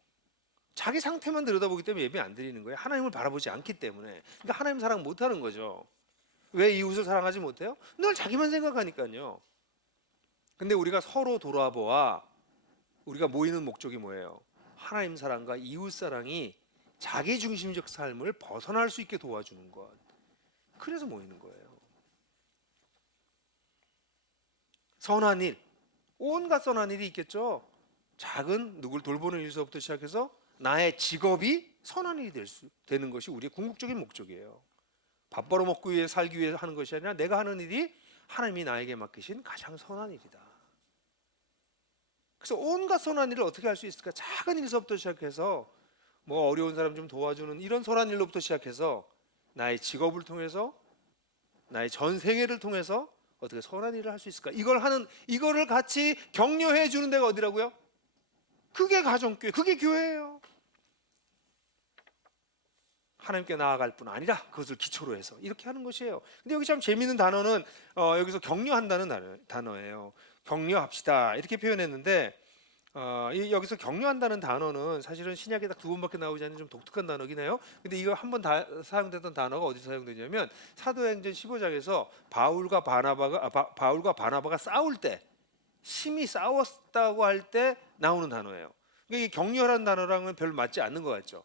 자기 상태만 들여다보기 때문에 예배 안 드리는 거예요. 하나님을 바라보지 않기 때문에. 그러니까 하나님 사랑 못하는 거죠. 왜 이웃을 사랑하지 못해요? 늘 자기만 생각하니까요. 근데 우리가 서로 돌아보아 우리가 모이는 목적이 뭐예요? 하나님 사랑과 이웃 사랑이 자기중심적 삶을 벗어날 수 있게 도와주는 것. 그래서 모이는 거예요. 선한 일, 온갖 선한 일이 있겠죠. 작은 누굴 돌보는 일서부터 시작해서 나의 직업이 선한 일이 되는 것이 우리의 궁극적인 목적이에요. 밥 벌어 먹기 위해 살기 위해 하는 것이 아니라 내가 하는 일이 하나님이 나에게 맡기신 가장 선한 일이다. 그래서 온갖 선한 일을 어떻게 할 수 있을까? 작은 일서부터 시작해서 뭐 어려운 사람 좀 도와주는 이런 선한 일로부터 시작해서 나의 직업을 통해서 나의 전 생애를 통해서 어떻게 선한 일을 할 수 있을까? 이거를 같이 격려해 주는 데가 어디라고요? 그게 가정교회, 그게 교회예요. 하나님께 나아갈 뿐 아니라 그것을 기초로 해서 이렇게 하는 것이에요. 근데 여기 참 재미있는 단어는 여기서 격려한다는 단어예요. 격려합시다 이렇게 표현했는데 여기서 격려한다는 단어는 사실은 신약에 딱 두 번밖에 나오지 않는 좀 독특한 단어긴 해요. 근데 이거 한 번 다 사용됐던 단어가 어디서 사용되냐면 사도행전 15장에서 바울과 바나바가 싸울 때, 심히 싸웠다고 할 때 나오는 단어예요. 그러니까 이 격려라는 단어랑은 별로 맞지 않는 것 같죠.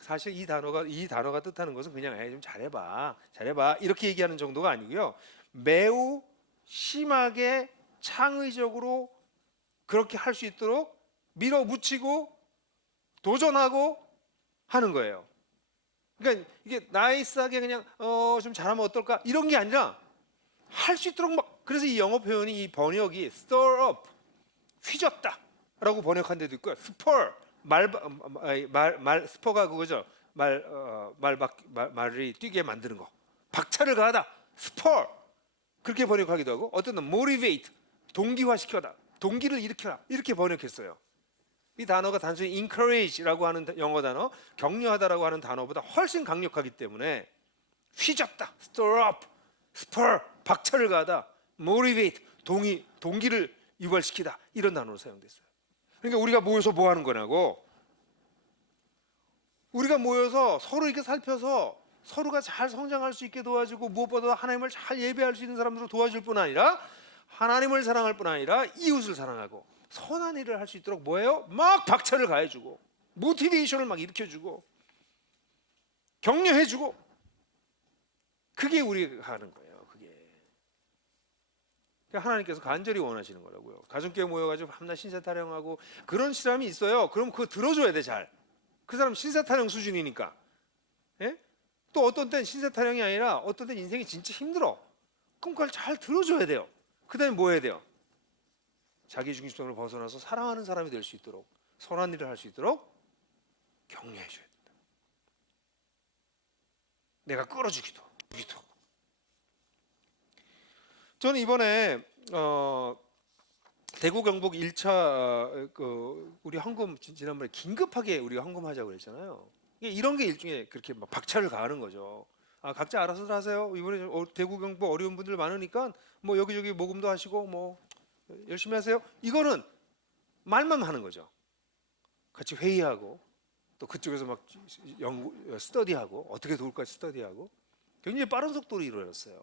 사실 이 단어가 뜻하는 것은 그냥 좀 잘해봐 이렇게 얘기하는 정도가 아니고요. 매우 심하게 창의적으로 그렇게 할 수 있도록 밀어붙이고 도전하고 하는 거예요. 그러니까 이게 나이스하게 그냥 좀 잘하면 어떨까 이런 게 아니라 할 수 있도록 막. 그래서 이 영어 표현이, 이 번역이 stir up, 휘젓다라고 번역한 데도 있고요. spur, 스퍼가 그거죠. 말이 뛰게 만드는 거. 박차를 가하다, spur, 그렇게 번역하기도 하고, 어떤 건 motivate, 동기화시켜다, 동기를 일으켜라 이렇게 번역했어요. 이 단어가 단순히 encourage라고 하는 영어 단어, 격려하다라고 하는 단어보다 훨씬 강력하기 때문에 휘젓다, stir up, spur, 박차를 가하다, motivate, 동기를 유발시키다 이런 단어로 사용됐어요. 그러니까 우리가 모여서 뭐 하는 거냐고, 우리가 모여서 서로 이렇게 살펴서 서로가 잘 성장할 수 있게 도와주고, 무엇보다 하나님을 잘 예배할 수 있는 사람들을 도와줄 뿐 아니라 하나님을 사랑할 뿐 아니라 이웃을 사랑하고 선한 일을 할 수 있도록 뭐예요? 막 박차를 가해주고 모티베이션을 막 일으켜주고 격려해주고, 그게 우리가 하는 거예요. 그게 하나님께서 간절히 원하시는 거라고요. 가정교회 모여가지고 밤낮 신세타령하고 그런 사람이 있어요. 그럼 그거 들어줘야 돼. 잘. 그 사람 신세타령 수준이니까. 예? 또 어떤 땐 신세타령이 아니라 어떤 땐 인생이 진짜 힘들어. 그럼 그걸 잘 들어줘야 돼요. 그 다음에 뭐 해야 돼요? 자기중심성을 벗어나서 사랑하는 사람이 될 수 있도록, 선한 일을 할 수 있도록 격려해 줘야 된다. 내가 끌어주기도. 저는 이번에 대구 경북 1차 우리 헌금 지난번에 긴급하게 우리가 헌금하자고 그랬잖아요. 이런 게 일종의 그렇게 막 박차를 가하는 거죠. 각자 알아서 하세요. 이번에 대구 경북 어려운 분들 많으니까 뭐 여기저기 모금도 하시고 뭐 열심히 하세요. 이거는 말만 하는 거죠. 같이 회의하고 또 그쪽에서 막 스터디하고 어떻게 도울까 스터디하고 굉장히 빠른 속도로 이루어졌어요.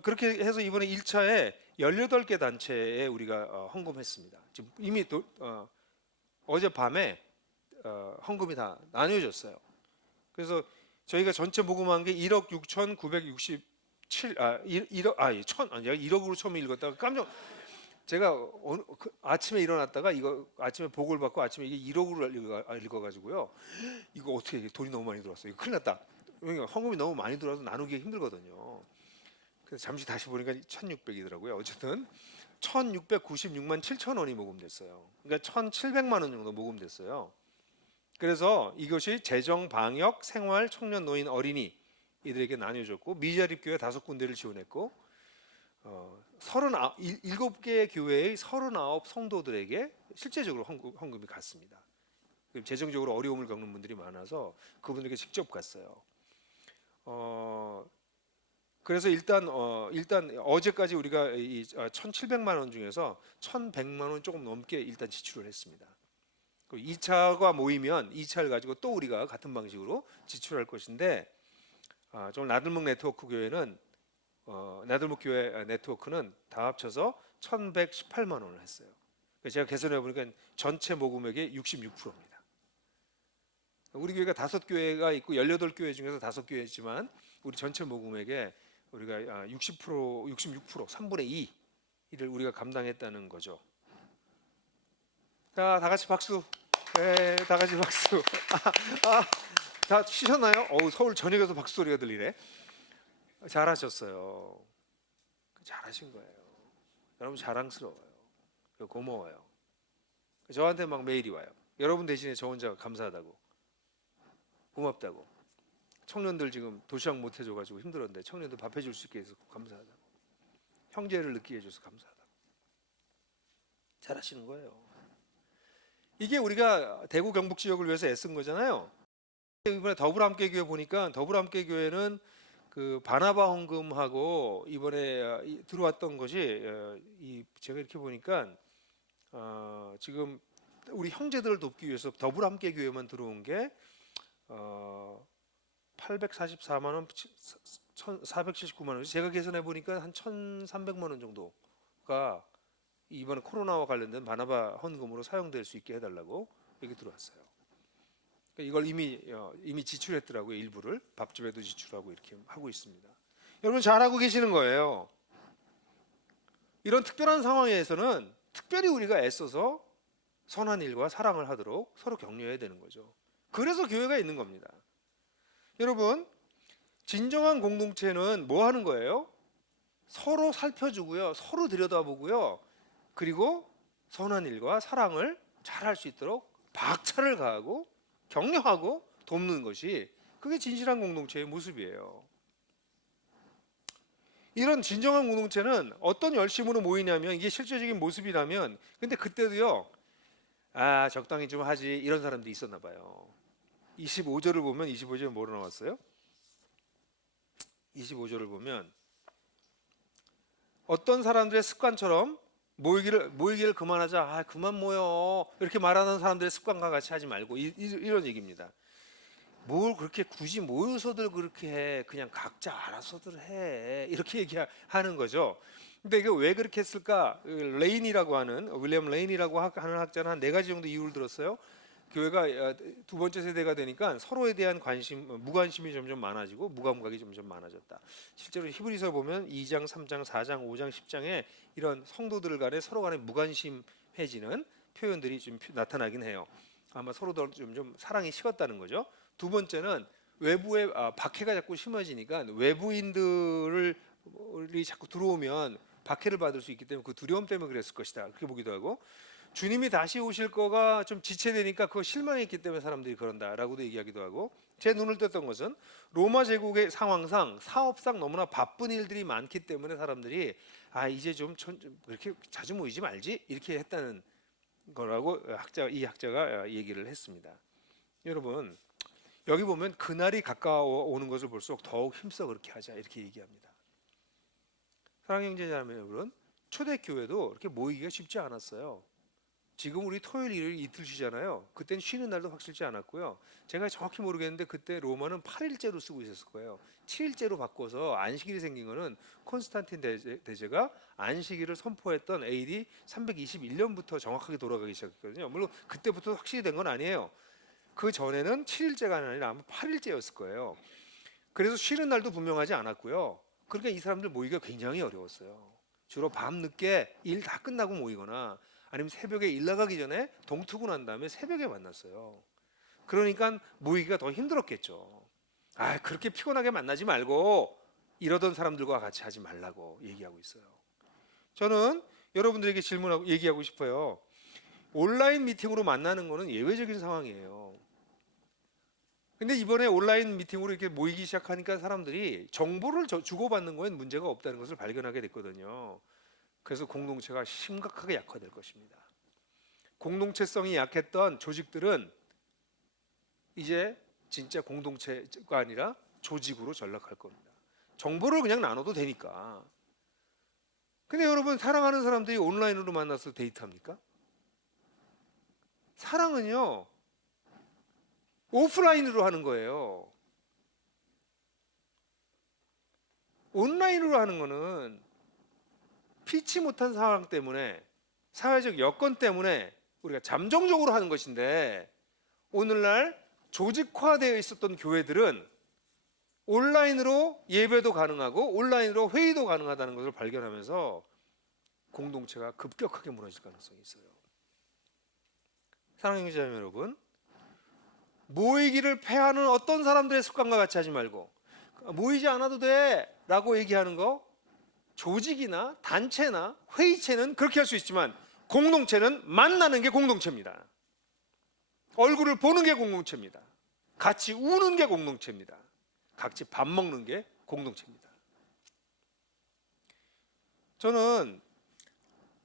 그렇게 해서 이번에 1차에 18개 단체에 우리가 헌금했습니다. 지금 이미 어젯밤에 헌금이 다 나뉘어졌어요. 그래서 저희가 전체 모금한 게 1억 6,967 1억으로 처음 읽었다가 제가 아침에 일어났다가 이거 아침에 보고를 받고 아침에 이게 1억으로 읽어가지고요. 이거 어떻게 돈이 너무 많이 들어왔어요. 이거 큰일 났다. 왜냐면 헌금이 너무 많이 들어와서 나누기 힘들거든요. 그래서 잠시 다시 보니까 1,600이더라고요. 어쨌든 1,696만 7천 원이 모금됐어요. 그러니까 1,700만 원 정도 모금됐어요. 그래서 이것이 재정, 방역, 생활, 청년, 노인, 어린이 이들에게 나뉘어졌고 미자립 교회 5군데를 지원했고 37개 교회의 39 성도들에게 실제적으로 헌금이 갔습니다. 재정적으로 어려움을 겪는 분들이 많아서 그분들에게 직접 갔어요. 그래서 일단 어제까지 우리가 이 1,700만 원 중에서 1,100만 원 조금 넘게 일단 지출을 했습니다. 2차가 모이면 2차를 가지고 또 우리가 같은 방식으로 지출할 것인데 좀 나들목 네트워크 교회는 나들목 교회 네트워크는 다 합쳐서 1,118만 원을 했어요. 제가 계산해 보니까 전체 모금액의 66%입니다. 우리 교회가 5교회가 있고 18교회 중에서 5교회지만 우리 전체 모금액의 우리가 60%, 66%, 3분의 2를 우리가 감당했다는 거죠. 자, 다 같이 박수. 네, 다 같이 박수. 다 쉬셨나요? 서울 전역에서 박수 소리가 들리네. 잘하셨어요. 잘하신 거예요. 여러분 자랑스러워요. 고마워요. 저한테 막 메일이 와요. 여러분 대신에 저 혼자 감사하다고, 고맙다고. 청년들 지금 도시락 못 해줘가지고 힘들었는데 청년들 밥 해줄 수 있게 해서 감사하다고, 형제를 느끼게 해줘서 감사하다고. 잘하시는 거예요. 이게 우리가 대구 경북 지역을 위해서 애쓴 거잖아요. 이번에 더불함께교회 보니까 더불함께교회는 그 바나바 헌금하고 이번에 들어왔던 것이 제가 이렇게 보니까 지금 우리 형제들을 돕기 위해서 더불함께교회만 들어온 게 844만 원, 479만 원. 제가 계산해 보니까 한 1,300만 원 정도가 이번에 코로나와 관련된 바나바 헌금으로 사용될 수 있게 해달라고 여기 들어왔어요. 이걸 이미 지출했더라고요. 일부를 밥집에도 지출하고 이렇게 하고 있습니다. 여러분 잘하고 계시는 거예요. 이런 특별한 상황에서는 특별히 우리가 애써서 선한 일과 사랑을 하도록 서로 격려해야 되는 거죠. 그래서 교회가 있는 겁니다. 여러분, 진정한 공동체는 뭐 하는 거예요? 서로 살펴주고요, 서로 들여다보고요, 그리고 선한 일과 사랑을 잘할 수 있도록 박차를 가하고 격려하고 돕는 것이, 그게 진실한 공동체의 모습이에요. 이런 진정한 공동체는 어떤 열심으로 모이냐면, 이게 실제적인 모습이라면, 근데 그때도요, 적당히 좀 하지, 이런 사람들이 있었나 봐요. 25절을 보면, 25절에 뭐로 나왔어요? 25절을 보면 어떤 사람들의 습관처럼 모이기를 그만하자, 그만 모여, 이렇게 말하는 사람들의 습관과 같이 하지 말고, 이런 얘기입니다. 뭘 그렇게 굳이 모여서들 그렇게 해, 그냥 각자 알아서들 해, 이렇게 얘기하는 거죠. 근데 이게 왜 그렇게 했을까? 레인이라고 하는, 윌리엄 레인이라고 하는 학자는 한 4가지 정도 이유를 들었어요. 교회가 두 번째 세대가 되니까 서로에 대한 무관심이 점점 많아지고 무감각이 점점 많아졌다. 실제로 히브리서 보면 2장, 3장, 4장, 5장, 10장에 이런 성도들 간에 서로 간에 무관심해지는 표현들이 좀 나타나긴 해요. 아마 서로 좀 사랑이 식었다는 거죠. 두 번째는 외부의 박해가 자꾸 심해지니까 외부인들이 자꾸 들어오면 박해를 받을 수 있기 때문에 그 두려움 때문에 그랬을 것이다, 그렇게 보기도 하고, 주님이 다시 오실 거가 좀 지체되니까 그거 실망했기 때문에 사람들이 그런다라고도 얘기하기도 하고, 제 눈을 떴던 것은 로마 제국의 상황상 사업상 너무나 바쁜 일들이 많기 때문에 사람들이 이제 좀 그렇게 자주 모이지 말지, 이렇게 했다는 거라고 이 학자가 얘기를 했습니다. 여러분, 여기 보면 그날이 가까워 오는 것을 볼수록 더욱 힘써 그렇게 하자, 이렇게 얘기합니다. 사랑하는 형제자매 여러분, 초대교회도 이렇게 모이기가 쉽지 않았어요. 지금 우리 토요일, 일요일 이틀 쉬잖아요. 그땐 쉬는 날도 확실치 않았고요. 제가 정확히 모르겠는데 그때 로마는 8일째로 쓰고 있었을 거예요. 7일째로 바꿔서 안식일이 생긴 거는 콘스탄틴 대제가 안식일을 선포했던 AD 321년부터 정확하게 돌아가기 시작했거든요. 물론 그때부터 확실히 된 건 아니에요. 그 전에는 7일째가 아니라 아마 8일째였을 거예요. 그래서 쉬는 날도 분명하지 않았고요. 그러니까 이 사람들 모이기가 굉장히 어려웠어요. 주로 밤 늦게 일 다 끝나고 모이거나 아니면 새벽에 일 나가기 전에 동트고 난 다음에 새벽에 만났어요. 그러니까 모이기가 더 힘들었겠죠. 아, 그렇게 피곤하게 만나지 말고 이러던 사람들과 같이 하지 말라고 얘기하고 있어요. 저는 여러분들에게 질문하고 얘기하고 싶어요. 온라인 미팅으로 만나는 거는 예외적인 상황이에요. 근데 이번에 온라인 미팅으로 이렇게 모이기 시작하니까 사람들이 정보를 주고받는 거엔 문제가 없다는 것을 발견하게 됐거든요. 그래서 공동체가 심각하게 약화될 것입니다. 공동체성이 약했던 조직들은 이제 진짜 공동체가 아니라 조직으로 전락할 겁니다. 정보를 그냥 나눠도 되니까. 근데 여러분, 사랑하는 사람들이 온라인으로 만나서 데이트합니까? 사랑은요, 오프라인으로 하는 거예요. 온라인으로 하는 거는 피치 못한 상황 때문에, 사회적 여건 때문에 우리가 잠정적으로 하는 것인데, 오늘날 조직화되어 있었던 교회들은 온라인으로 예배도 가능하고 온라인으로 회의도 가능하다는 것을 발견하면서 공동체가 급격하게 무너질 가능성이 있어요. 사랑하는 형제자매 여러분, 모이기를 패하는 어떤 사람들의 습관과 같이 하지 말고, 모이지 않아도 돼 라고 얘기하는 거, 조직이나 단체나 회의체는 그렇게 할 수 있지만 공동체는 만나는 게 공동체입니다. 얼굴을 보는 게 공동체입니다. 같이 우는 게 공동체입니다. 같이 밥 먹는 게 공동체입니다. 저는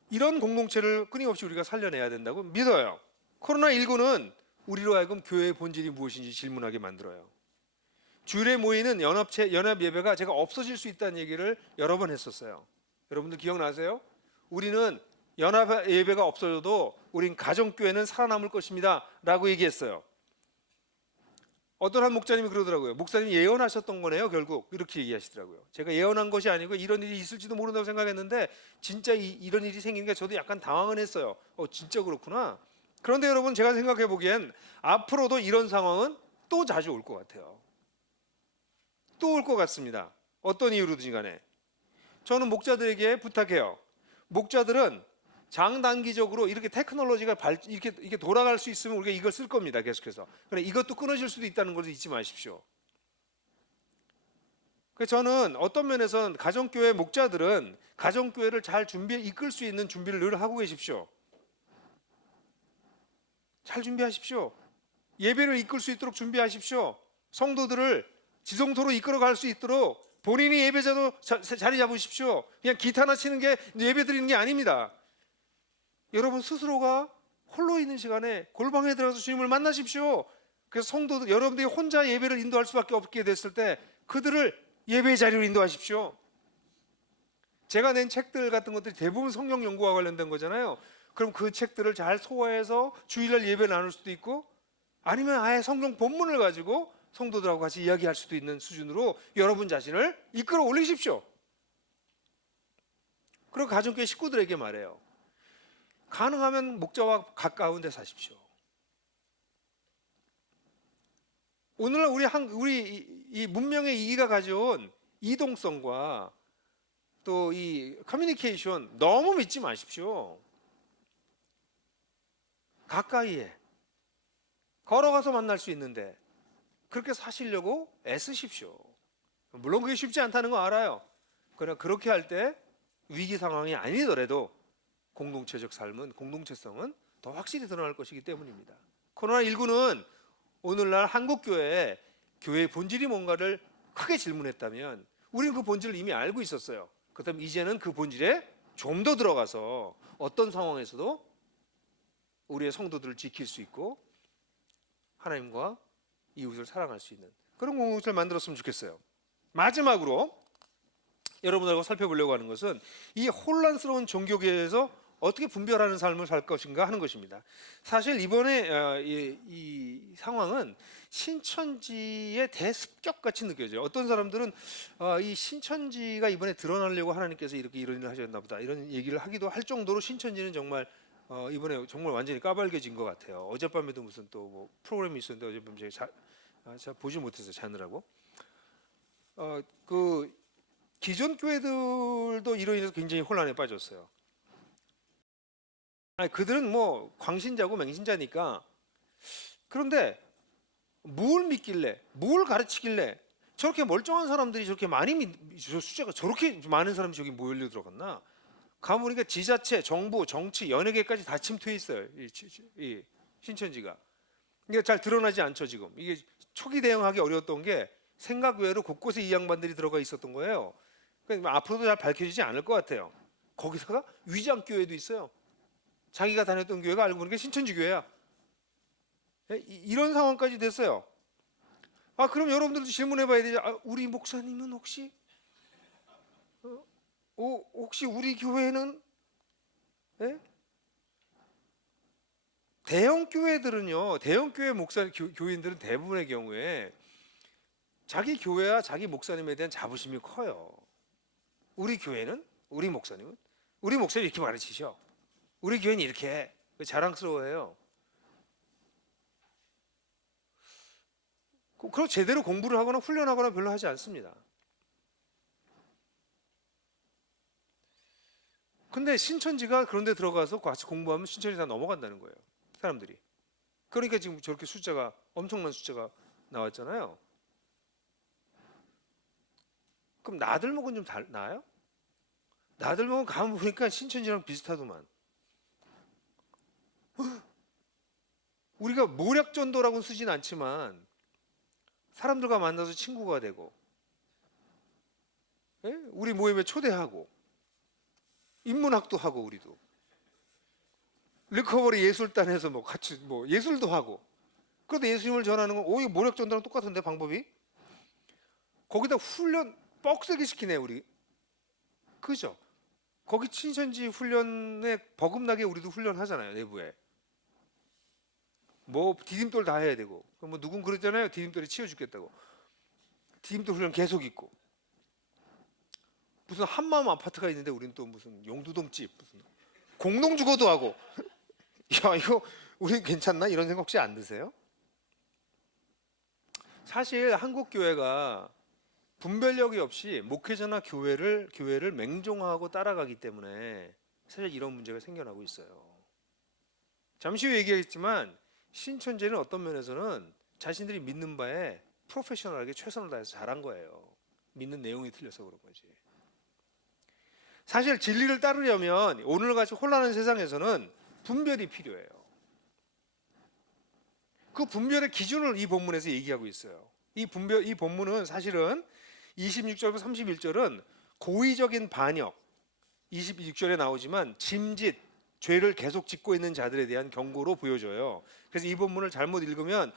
이런 공동체를 끊임없이 우리가 살려내야 된다고 믿어요. 코로나19는 우리로 하여금 교회의 본질이 무엇인지 질문하게 만들어요. 주일에 모이는 연합 예배가 제가 없어질 수 있다는 얘기를 여러 번 했었어요. 여러분들 기억나세요? 우리는 연합 예배가 없어져도 우린 가정교회는 살아남을 것입니다 라고 얘기했어요. 어떤 한 목사님이 그러더라고요. 목사님이 예언하셨던 거네요. 결국 이렇게 얘기하시더라고요. 제가 예언한 것이 아니고 이런 일이 있을지도 모른다고 생각했는데 진짜 이런 일이 생기니까 저도 약간 당황은 했어요. 진짜 그렇구나. 그런데 여러분, 제가 생각해 보기엔 앞으로도 이런 상황은 또 자주 올 것 같아요. 또 올 것 같습니다. 어떤 이유로든지 간에. 저는 목자들에게 부탁해요. 목자들은 장단기적으로 이렇게 테크놀로지가 이렇게 돌아갈 수 있으면 우리가 이걸 쓸 겁니다. 계속해서. 그런데 이것도 끊어질 수도 있다는 것을 잊지 마십시오. 그래서 저는 어떤 면에서는 가정교회 목자들은 가정교회를 잘 이끌 수 있는 준비를 늘 하고 계십시오. 잘 준비하십시오. 예배를 이끌 수 있도록 준비하십시오. 성도들을 지성소로 이끌어갈 수 있도록 본인이 예배자도 자리 잡으십시오. 그냥 기타나 치는 게 예배 드리는 게 아닙니다. 여러분 스스로가 홀로 있는 시간에 골방에 들어가서 주님을 만나십시오. 그래서 성도들, 여러분들이 혼자 예배를 인도할 수밖에 없게 됐을 때 그들을 예배의 자리로 인도하십시오. 제가 낸 책들 같은 것들이 대부분 성경 연구와 관련된 거잖아요. 그럼 그 책들을 잘 소화해서 주일날 예배 나눌 수도 있고, 아니면 아예 성경 본문을 가지고 성도들하고 같이 이야기할 수도 있는 수준으로 여러분 자신을 이끌어 올리십시오. 그리고 가정교회 식구들에게 말해요. 가능하면 목자와 가까운 데 사십시오. 오늘날 우리 이 문명의 이기가 가져온 이동성과 또 이 커뮤니케이션 너무 믿지 마십시오. 가까이에 걸어가서 만날 수 있는데 그렇게 사시려고 애쓰십시오. 물론 그게 쉽지 않다는 거 알아요. 그러나 그렇게 할 때 위기 상황이 아니더라도 공동체적 삶은, 공동체성은 더 확실히 드러날 것이기 때문입니다. 코로나19는 오늘날 한국교회의 교회의 본질이 뭔가를 크게 질문했다면 우리는 그 본질을 이미 알고 있었어요. 그렇다면 이제는 그 본질에 좀 더 들어가서 어떤 상황에서도 우리의 성도들을 지킬 수 있고 하나님과 이웃을 사랑할 수 있는 그런 공동체를 만들었으면 좋겠어요. 마지막으로 여러분들하고 살펴보려고 하는 것은 이 혼란스러운 종교계에서 어떻게 분별하는 삶을 살 것인가 하는 것입니다. 사실 이번에 이 상황은 신천지의 대습격 같이 느껴져요. 어떤 사람들은 이 신천지가 이번에 드러나려고 하나님께서 이렇게 이런 일을 하셨나 보다 이런 얘기를 하기도 할 정도로 신천지는 정말 이번에 정말 완전히 까발겨진 것 같아요. 어젯밤에도 무슨 또 뭐 프로그램이 있었는데 어젯밤 제가 보지 못해서 자느라고 그 기존 교회들도 이로 인해서 굉장히 혼란에 빠졌어요. 아니, 그들은 뭐 광신자고 맹신자니까. 그런데 뭘 믿길래, 뭘 가르치길래 저렇게 멀쩡한 사람들이 저렇게 숫자가 저렇게 많은 사람이 저기 모여 들어갔나? 가보니까 지자체, 정부, 정치, 연예계까지 다 침투해 있어요. 이 신천지가. 이게 잘 드러나지 않죠 지금. 이게 초기 대응하기 어려웠던 게 생각 외로 곳곳에 이 양반들이 들어가 있었던 거예요. 그러니까 앞으로도 잘 밝혀지지 않을 것 같아요. 거기다가 위장 교회도 있어요. 자기가 다녔던 교회가 알고 보니까 신천지 교회야. 이런 상황까지 됐어요. 그럼 여러분들도 질문해봐야 되죠. 우리 목사님은 혹시 우리 교회는 대형 교회들은요, 대형 교회 교인들은 대부분의 경우에 자기 교회와 자기 목사님에 대한 자부심이 커요. 우리 교회는, 우리 목사님 이렇게 가르치셔. 우리 교회는 이렇게 해. 자랑스러워해요. 그럼 제대로 공부를 하거나 훈련하거나 별로 하지 않습니다. 근데 신천지가 그런데 들어가서 같이 공부하면 신천지 다 넘어간다는 거예요. 사람들이. 그러니까 지금 저렇게 엄청난 숫자가 나왔잖아요. 그럼 나들목은 좀 나아요? 나들목은 가면 보니까 신천지랑 비슷하더만. 우리가 모략전도라고는 쓰진 않지만 사람들과 만나서 친구가 되고 우리 모임에 초대하고 인문학도 하고 우리도 리커버리 예술단에서 뭐 같이 뭐 예술도 하고 그런데 예수님을 전하는 건 이거 모략전도랑 똑같은데 방법이 거기다 훈련 뻑세게 시키네 우리 그죠? 거기 신천지 훈련에 버금나게 우리도 훈련하잖아요 내부에 뭐 디딤돌 다 해야 되고 뭐 누군 그랬잖아요 디딤돌에 치워 죽겠다고 디딤돌 훈련 계속 있고 무슨 한마음 아파트가 있는데 우리는 또 무슨 용두동집 무슨 공동주거도 하고 야 이거 우리 괜찮나 이런 생각 혹시 안 드세요? 사실 한국 교회가 분별력이 없이 목회자나 교회를 맹종하고 따라가기 때문에 사실 이런 문제가 생겨나고 있어요. 잠시 후에 얘기했지만 신천지는 어떤 면에서는 자신들이 믿는 바에 프로페셔널하게 최선을 다해서 잘한 거예요. 믿는 내용이 틀려서 그런 거지. 사실 진리를 따르려면 오늘같이 혼란한 세상에서는 분별이 필요해요. 그 분별의 기준을 이 본문에서 얘기하고 있어요. 이 본문은 사실은 26절부터 31절은 고의적인 반역, 26절에 나오지만 짐짓, 죄를 계속 짓고 있는 자들에 대한 경고로 보여져요. 그래서 이 본문을 잘못 읽으면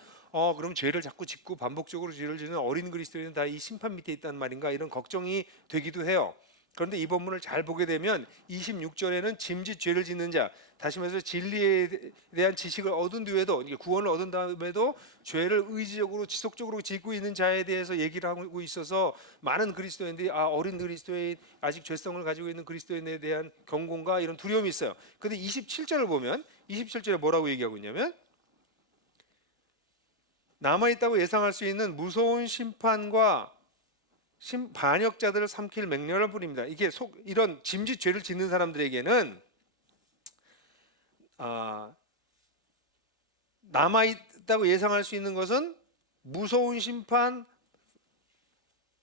그럼 죄를 자꾸 짓고 반복적으로 죄를 짓는 어린 그리스도인은 다 이 심판 밑에 있단 말인가 이런 걱정이 되기도 해요. 그런데 이 본문을 잘 보게 되면 26절에는 짐짓 죄를 짓는 자, 다시 말해서 진리에 대한 지식을 얻은 뒤에도 구원을 얻은 다음에도 죄를 의지적으로 지속적으로 짓고 있는 자에 대해서 얘기를 하고 있어서 많은 그리스도인들이 어린 그리스도인 아직 죄성을 가지고 있는 그리스도인에 대한 경고과 이런 두려움이 있어요. 그런데 27절을 보면 27절에 뭐라고 얘기하고 있냐면 남아있다고 예상할 수 있는 무서운 심판과 반역자들을 삼킬 맹렬한 뿐입니다. 이게 이런 짐짓 죄를 짓는 사람들에게는 남아있다고 예상할 수 있는 것은 무서운 심판,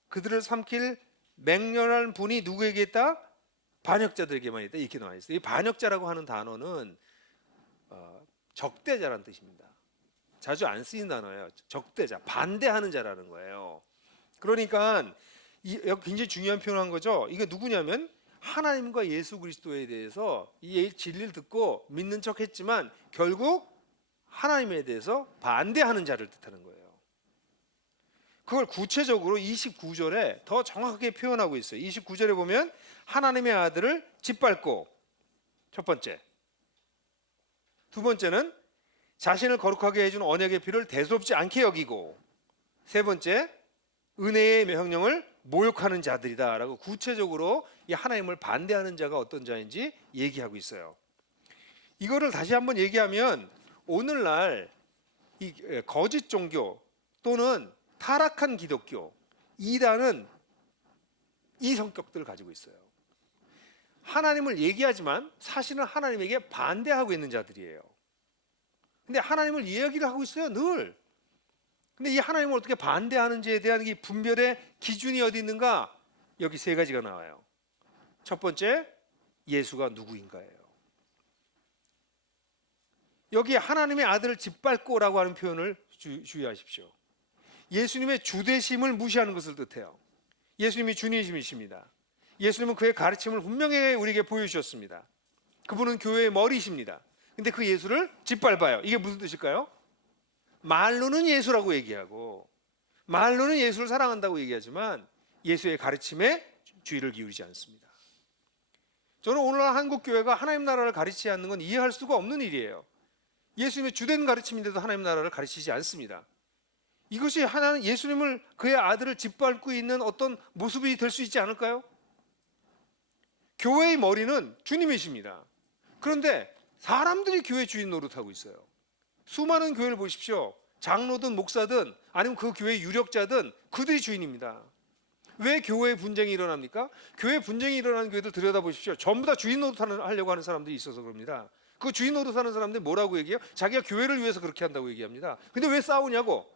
그들을 삼킬 맹렬한 분이 누구에게 있다? 반역자들에게만 있다. 이렇게 나와 있어요. 이 반역자라고 하는 단어는 적대자라는 뜻입니다. 자주 안 쓰인 단어예요. 적대자, 반대하는 자라는 거예요. 그러니까 굉장히 중요한 표현한 거죠. 이게 누구냐면 하나님과 예수 그리스도에 대해서 이 진리를 듣고 믿는 척했지만 결국 하나님에 대해서 반대하는 자를 뜻하는 거예요. 그걸 구체적으로 29절에 더 정확하게 표현하고 있어요. 29절에 보면 하나님의 아들을 짓밟고 첫 번째. 두 번째는 자신을 거룩하게 해준 언약의 피를 대수롭지 않게 여기고, 세 번째, 은혜의 명령을 모욕하는 자들이다라고 구체적으로 이 하나님을 반대하는 자가 어떤 자인지 얘기하고 있어요. 이거를 다시 한번 얘기하면 오늘날 이 거짓 종교 또는 타락한 기독교, 이단은 이 성격들을 가지고 있어요. 하나님을 얘기하지만 사실은 하나님에게 반대하고 있는 자들이에요. 근데 하나님을 이야기를 하고 있어요, 늘. 근데 이 하나님을 어떻게 반대하는지에 대한 이 분별의 기준이 어디 있는가? 여기 세 가지가 나와요. 첫 번째, 예수가 누구인가예요. 여기 하나님의 아들을 짓밟고라고 하는 표현을 주의하십시오. 예수님의 주되심을 무시하는 것을 뜻해요. 예수님이 주님이십니다. 예수님은 그의 가르침을 분명히 우리에게 보여주셨습니다. 그분은 교회의 머리이십니다. 근데 그 예수를 짓밟아요. 이게 무슨 뜻일까요? 말로는 예수라고 얘기하고, 말로는 예수를 사랑한다고 얘기하지만 예수의 가르침에 주의를 기울이지 않습니다. 저는 오늘날 한국 교회가 하나님 나라를 가르치지 않는 건 이해할 수가 없는 일이에요. 예수님의 주된 가르침인데도 하나님 나라를 가르치지 않습니다. 이것이 하나는 예수님을, 그의 아들을 짓밟고 있는 어떤 모습이 될 수 있지 않을까요? 교회의 머리는 주님이십니다. 그런데 사람들이 교회 주인 노릇하고 있어요. 수많은 교회를 보십시오. 장로든 목사든 아니면 그 교회의 유력자든 그들이 주인입니다. 왜 교회에 분쟁이 일어납니까? 교회 분쟁이 일어나는 교회들 들여다보십시오. 전부 다 주인 노릇하려고 하는 사람들이 있어서 그럽니다. 그 주인 노릇하는 사람들이 뭐라고 얘기해요? 자기가 교회를 위해서 그렇게 한다고 얘기합니다. 근데 왜 싸우냐고?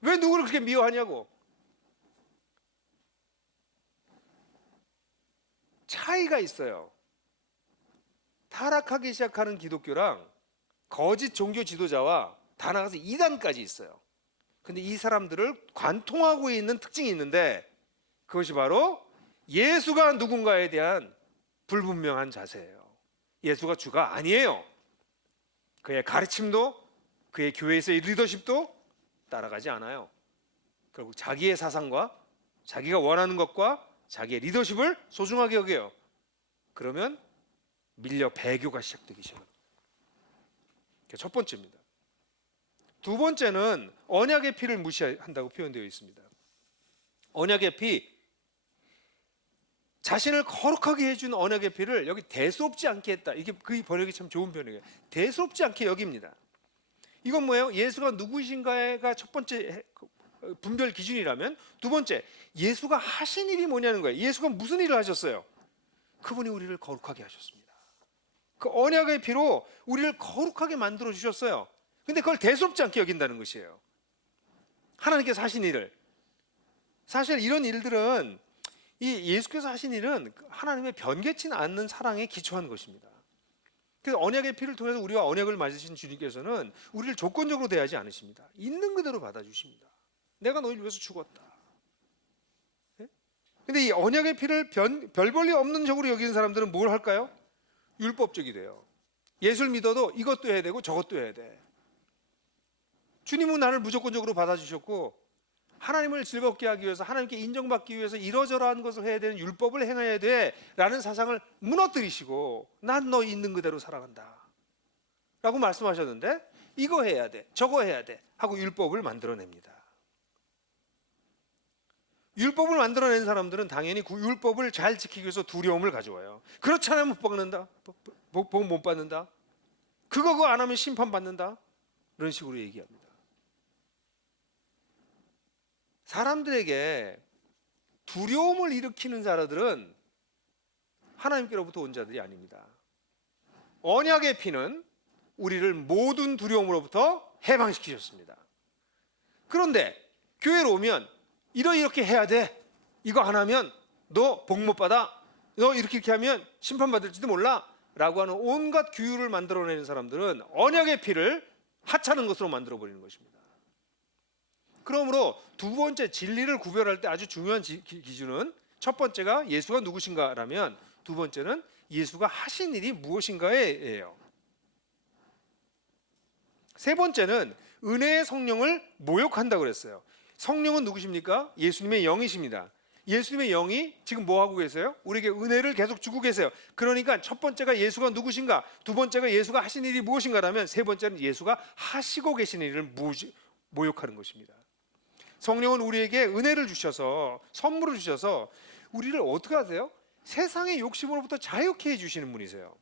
왜 누구를 그렇게 미워하냐고? 차이가 있어요. 타락하기 시작하는 기독교랑 거짓 종교 지도자와 다 나가서 이단까지 있어요. 근데 이 사람들을 관통하고 있는 특징이 있는데, 그것이 바로 예수가 누군가에 대한 불분명한 자세예요. 예수가 주가 아니에요. 그의 가르침도, 그의 교회에서의 리더십도 따라가지 않아요. 결국 자기의 사상과 자기가 원하는 것과 자기의 리더십을 소중하게 여겨요. 그러면 밀려 배교가 시작되기 시작합니다. 첫 번째입니다. 두 번째는 언약의 피를 무시한다고 표현되어 있습니다. 언약의 피, 자신을 거룩하게 해준 언약의 피를 여기 대수롭지 않게 했다. 이게 그 번역이 참 좋은 번역이에요. 대수롭지 않게 여깁니다. 이건 뭐예요? 예수가 누구신가가 첫 번째 분별 기준이라면, 두 번째, 예수가 하신 일이 뭐냐는 거예요. 예수가 무슨 일을 하셨어요? 그분이 우리를 거룩하게 하셨습니다. 그 언약의 피로 우리를 거룩하게 만들어 주셨어요. 근데 그걸 대수롭지 않게 여긴다는 것이에요. 하나님께서 하신 일을. 사실 이런 일들은, 이 예수께서 하신 일은 하나님의 변개치 않는 사랑에 기초한 것입니다. 그래서 언약의 피를 통해서 우리와 언약을 맺으신 주님께서는 우리를 조건적으로 대하지 않으십니다. 있는 그대로 받아주십니다. 내가 너희를 위해서 죽었다. 근데 이 언약의 피를 별 볼일 없는 적으로 여기는 사람들은 뭘 할까요? 율법적이 돼요. 예수를 믿어도 이것도 해야 되고 저것도 해야 돼. 주님은 나를 무조건적으로 받아주셨고, 하나님을 즐겁게 하기 위해서, 하나님께 인정받기 위해서 이러저러한 것을 해야 되는 율법을 행해야 돼 라는 사상을 무너뜨리시고, 난 너 있는 그대로 살아간다 라고 말씀하셨는데, 이거 해야 돼, 저거 해야 돼 하고 율법을 만들어냅니다. 율법을 만들어낸 사람들은 당연히 그 율법을 잘 지키기 위해서 두려움을 가져와요. 그렇지 않으면 못 받는다, 복 못 받는다, 그거 안 하면 심판받는다, 이런 식으로 얘기합니다. 사람들에게 두려움을 일으키는 자들은 하나님께로부터 온 자들이 아닙니다. 언약의 피는 우리를 모든 두려움으로부터 해방시키셨습니다. 그런데 교회로 오면 이렇게 해야 돼, 이거 안 하면 너 복 못 받아, 너 이렇게 하면 심판받을지도 몰라 라고 하는 온갖 규율을 만들어내는 사람들은 언약의 피를 하찮은 것으로 만들어버리는 것입니다. 그러므로 두 번째, 진리를 구별할 때 아주 중요한 기준은, 첫 번째가 예수가 누구신가라면, 두 번째는 예수가 하신 일이 무엇인가예요. 세 번째는 은혜의 성령을 모욕한다고 그랬어요. 성령은 누구십니까? 예수님의 영이십니다. 예수님의 영이 지금 뭐 하고 계세요? 우리에게 은혜를 계속 주고 계세요. 그러니까 첫 번째가 예수가 누구신가, 두 번째가 예수가 하신 일이 무엇인가라면 세 번째는 예수가 하시고 계신 일을 모욕하는 것입니다. 성령은 우리에게 은혜를 주셔서, 선물을 주셔서 우리를 어떻게 하세요? 세상의 욕심으로부터 자유케 해주시는 분이세요.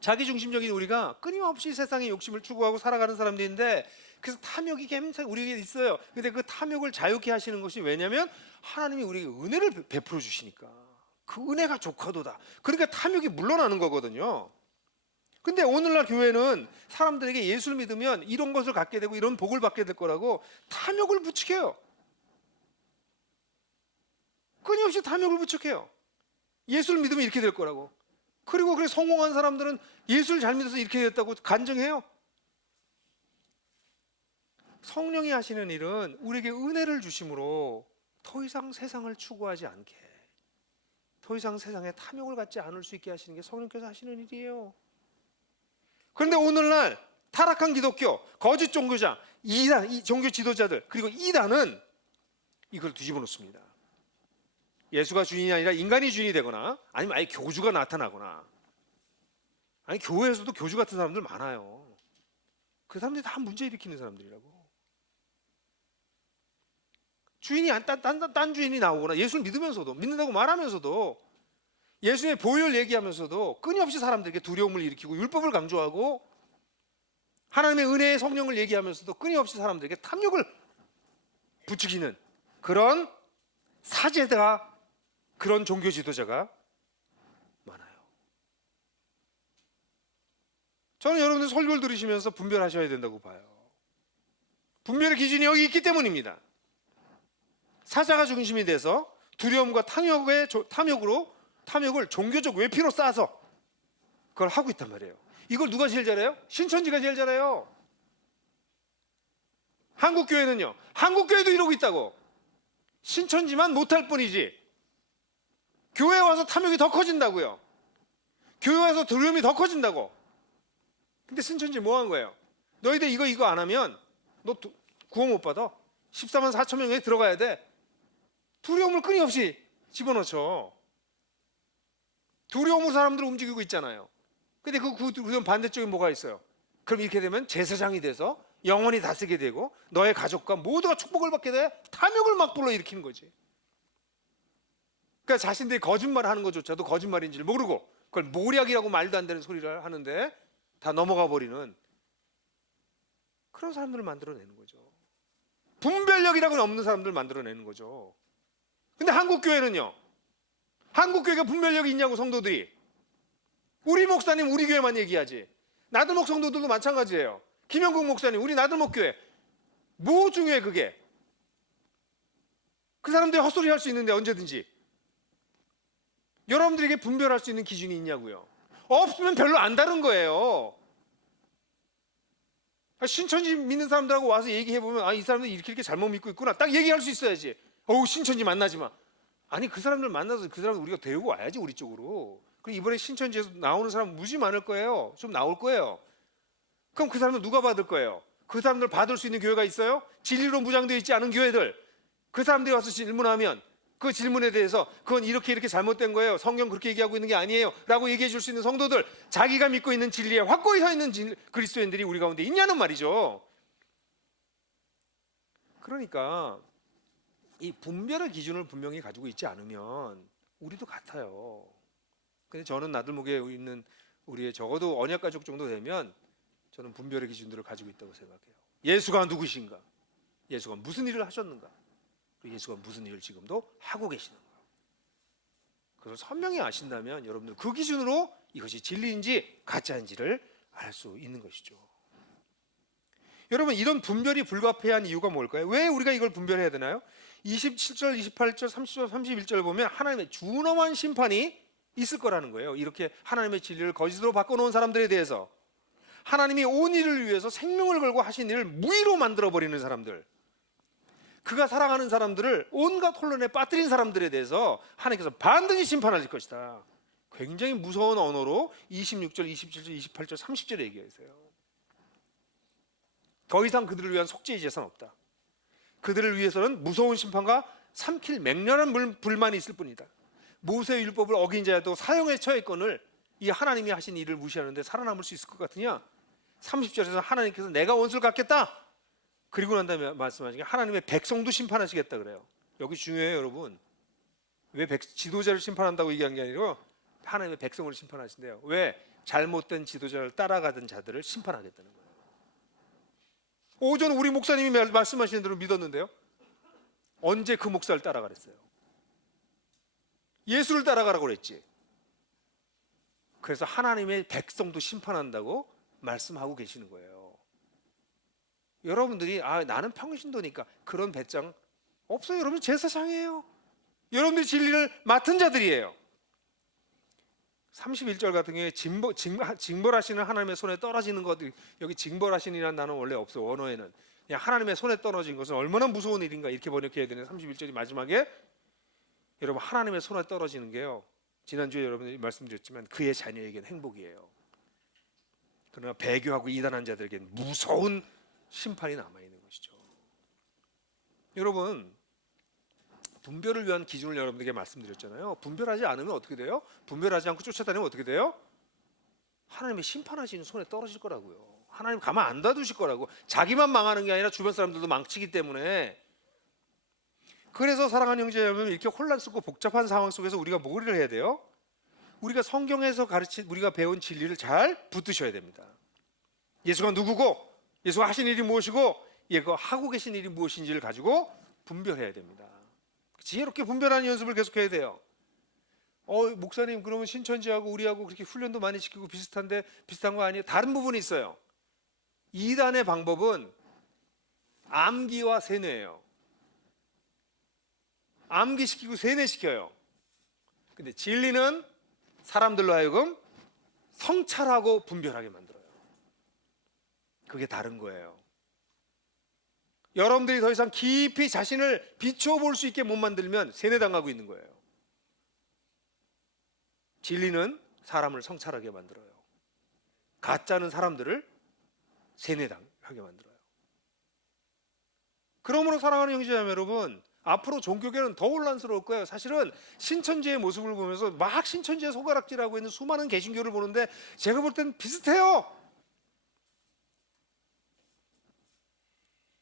자기중심적인 우리가 끊임없이 세상의 욕심을 추구하고 살아가는 사람들인데, 그래서 탐욕이 계속 우리에게 있어요. 근데 그 탐욕을 자유케 하시는 것이 왜냐하면 하나님이 우리에게 은혜를 베풀어 주시니까, 그 은혜가 좋거도다. 그러니까 탐욕이 물러나는 거거든요. 근데 오늘날 교회는 사람들에게 예수를 믿으면 이런 것을 갖게 되고 이런 복을 받게 될 거라고 탐욕을 부추겨요. 끊임없이 탐욕을 부추겨요. 예수를 믿으면 이렇게 될 거라고. 그리고 그래 성공한 사람들은 예수를 잘 믿어서 이렇게 됐다고 간증해요. 성령이 하시는 일은 우리에게 은혜를 주심으로 더 이상 세상을 추구하지 않게, 더 이상 세상에 탐욕을 갖지 않을 수 있게 하시는 게 성령께서 하시는 일이에요. 그런데 오늘날 타락한 기독교, 거짓 종교자, 이단, 종교 지도자들, 그리고 이단은 이걸 뒤집어 놓습니다. 예수가 주인이 아니라 인간이 주인이 되거나, 아니면 아예 교주가 나타나거나, 아니 교회에서도 교주 같은 사람들 많아요. 그 사람들이 다 문제 일으키는 사람들이라고. 주인이 딴 주인이 나오거나, 예수를 믿으면서도, 믿는다고 말하면서도, 예수님의 보혈 얘기하면서도 끊임없이 사람들에게 두려움을 일으키고 율법을 강조하고, 하나님의 은혜의 성령을 얘기하면서도 끊임없이 사람들에게 탐욕을 부추기는 그런 사제가, 그런 종교 지도자가 많아요. 저는 여러분들 설교를 들으시면서 분별하셔야 된다고 봐요. 분별의 기준이 여기 있기 때문입니다. 사자가 중심이 돼서 두려움과 탐욕을 종교적 외피로 쌓아서 그걸 하고 있단 말이에요. 이걸 누가 제일 잘해요? 신천지가 제일 잘해요. 한국교회는요, 한국교회도 이러고 있다고. 신천지만 못할 뿐이지, 교회에 와서 탐욕이 더 커진다고요. 교회에 와서 두려움이 더 커진다고. 근데 신천지 뭐 한 거예요? 너희들 이거 안 하면 너 구원 못 받아. 14만 4천 명에 들어가야 돼. 두려움을 끊임없이 집어넣죠. 두려움으로 사람들을 움직이고 있잖아요. 근데 그 두려움 반대쪽에 뭐가 있어요? 그럼 이렇게 되면 제사장이 돼서 영원히 다스리게 되고 너의 가족과 모두가 축복을 받게 돼. 탐욕을 막 불러일으키는 거지. 그러니까 자신들이 거짓말하는 것조차도 거짓말인 줄 모르고 그걸 모략이라고 말도 안 되는 소리를 하는데 다 넘어가 버리는 그런 사람들을 만들어내는 거죠. 분별력이라고는 없는 사람들을 만들어내는 거죠. 근데 한국교회는요, 한국교회가 분별력이 있냐고, 성도들이. 우리 목사님 우리 교회만 얘기하지. 나들목 성도들도 마찬가지예요. 김영국 목사님 우리 나들목 교회. 뭐 중요해 그게? 그 사람들이 헛소리 할 수 있는데 언제든지. 여러분들에게 분별할 수 있는 기준이 있냐고요. 없으면 별로 안 다른 거예요. 신천지 믿는 사람들하고 와서 얘기해보면, 아, 이 사람들 이렇게 잘못 믿고 있구나, 딱 얘기할 수 있어야지. 어우, 신천지 만나지 마. 아니, 그 사람들 만나서 그 사람들 우리가 데리고 와야지, 우리 쪽으로. 그리고 이번에 신천지에서 나오는 사람 무지 많을 거예요. 좀 나올 거예요. 그럼 그 사람들 누가 받을 거예요? 그 사람들 받을 수 있는 교회가 있어요? 진리로 무장되어 있지 않은 교회들. 그 사람들이 와서 질문하면 그 질문에 대해서 그건 이렇게 잘못된 거예요, 성경 그렇게 얘기하고 있는 게 아니에요 라고 얘기해 줄 수 있는 성도들, 자기가 믿고 있는 진리에 확고히 서 있는 그리스도인들이 우리 가운데 있냐는 말이죠. 그러니까 이 분별의 기준을 분명히 가지고 있지 않으면 우리도 같아요. 근데 저는 나들목에 있는 우리의 적어도 언약 가족 정도 되면 저는 분별의 기준들을 가지고 있다고 생각해요. 예수가 누구신가? 예수가 무슨 일을 하셨는가? 예수가 무슨 일을 지금도 하고 계시는가? 그걸 선명히 아신다면 여러분들 그 기준으로 이것이 진리인지 가짜인지를 알 수 있는 것이죠. 여러분, 이런 분별이 불가피한 이유가 뭘까요? 왜 우리가 이걸 분별해야 되나요? 27절, 28절, 30절, 31절 보면 하나님의 준엄한 심판이 있을 거라는 거예요. 이렇게 하나님의 진리를 거짓으로 바꿔놓은 사람들에 대해서, 하나님이 온 일을 위해서 생명을 걸고 하신 일을 무의로 만들어버리는 사람들, 그가 사랑하는 사람들을 온갖 혼란에 빠뜨린 사람들에 대해서 하나님께서 반드시 심판하실 것이다. 굉장히 무서운 언어로 26절, 27절, 28절, 30절에 얘기했어요. 더 이상 그들을 위한 속죄의 제사는 없다. 그들을 위해서는 무서운 심판과 삼킬 맹렬한 불만이 있을 뿐이다. 모세의 율법을 어긴 자도 사형에 처했건을 이 하나님이 하신 일을 무시하는데 살아남을 수 있을 것 같으냐? 30절에서 하나님께서 내가 원수를 갚겠다. 그리고 난 다음에 말씀하신 게 하나님의 백성도 심판하시겠다 그래요. 여기 중요해요, 여러분. 왜 지도자를 심판한다고 얘기한 게 아니고 하나님의 백성을 심판하신대요. 왜? 잘못된 지도자를 따라가던 자들을 심판하겠다는 거예요. 오전 우리 목사님이 말씀하시는 대로 믿었는데요. 언제 그 목사를 따라가랬어요? 예수를 따라가라고 그랬지. 그래서 하나님의 백성도 심판한다고 말씀하고 계시는 거예요. 여러분들이 나는 평신도니까 그런 배짱 없어요. 여러분 제사장이에요. 여러분들이 진리를 맡은 자들이에요. 31절 같은 경우에 징벌하시는 하나님의 손에 떨어지는 것들, 여기 징벌하시니라는 단어는 원래 없어. 원어에는 그냥 하나님의 손에 떨어진 것은 얼마나 무서운 일인가 이렇게 번역해야 되는 31절이 마지막에 여러분 하나님의 손에 떨어지는 게요, 지난주에 여러분들이 말씀드렸지만 그의 자녀에게는 행복이에요. 그러나 배교하고 이단한 자들에게는 무서운 심판이 남아있는 것이죠. 여러분 분별을 위한 기준을 여러분들에게 말씀드렸잖아요. 분별하지 않으면 어떻게 돼요? 분별하지 않고 쫓아다니면 어떻게 돼요? 하나님의 심판하시는 손에 떨어질 거라고요. 하나님 가만 안 놔두실 거라고. 자기만 망하는 게 아니라 주변 사람들도 망치기 때문에. 그래서 사랑하는 형제자매는 이렇게 혼란스럽고 복잡한 상황 속에서 우리가 뭐를 해야 돼요? 우리가 성경에서 우리가 배운 진리를 잘 붙드셔야 됩니다. 예수가 누구고, 예수가 하신 일이 무엇이고, 예수가 하고 계신 일이 무엇인지를 가지고 분별해야 됩니다. 지혜롭게 분별하는 연습을 계속해야 돼요. 목사님 그러면 신천지하고 우리하고 그렇게 훈련도 많이 시키고 비슷한 거 아니에요? 다른 부분이 있어요. 이단의 방법은 암기와 세뇌예요. 암기시키고 세뇌시켜요. 근데 진리는 사람들로 하여금 성찰하고 분별하게 만들어요. 그게 다른 거예요. 여러분들이 더 이상 깊이 자신을 비춰볼 수 있게 못 만들면 세뇌당하고 있는 거예요. 진리는 사람을 성찰하게 만들어요. 가짜는 사람들을 세뇌당하게 만들어요. 그러므로 사랑하는 형제자매 여러분, 앞으로 종교계는 더 혼란스러울 거예요. 사실은 신천지의 모습을 보면서 막 신천지의 손가락질하고 있는 수많은 개신교를 보는데 제가 볼 때는 비슷해요.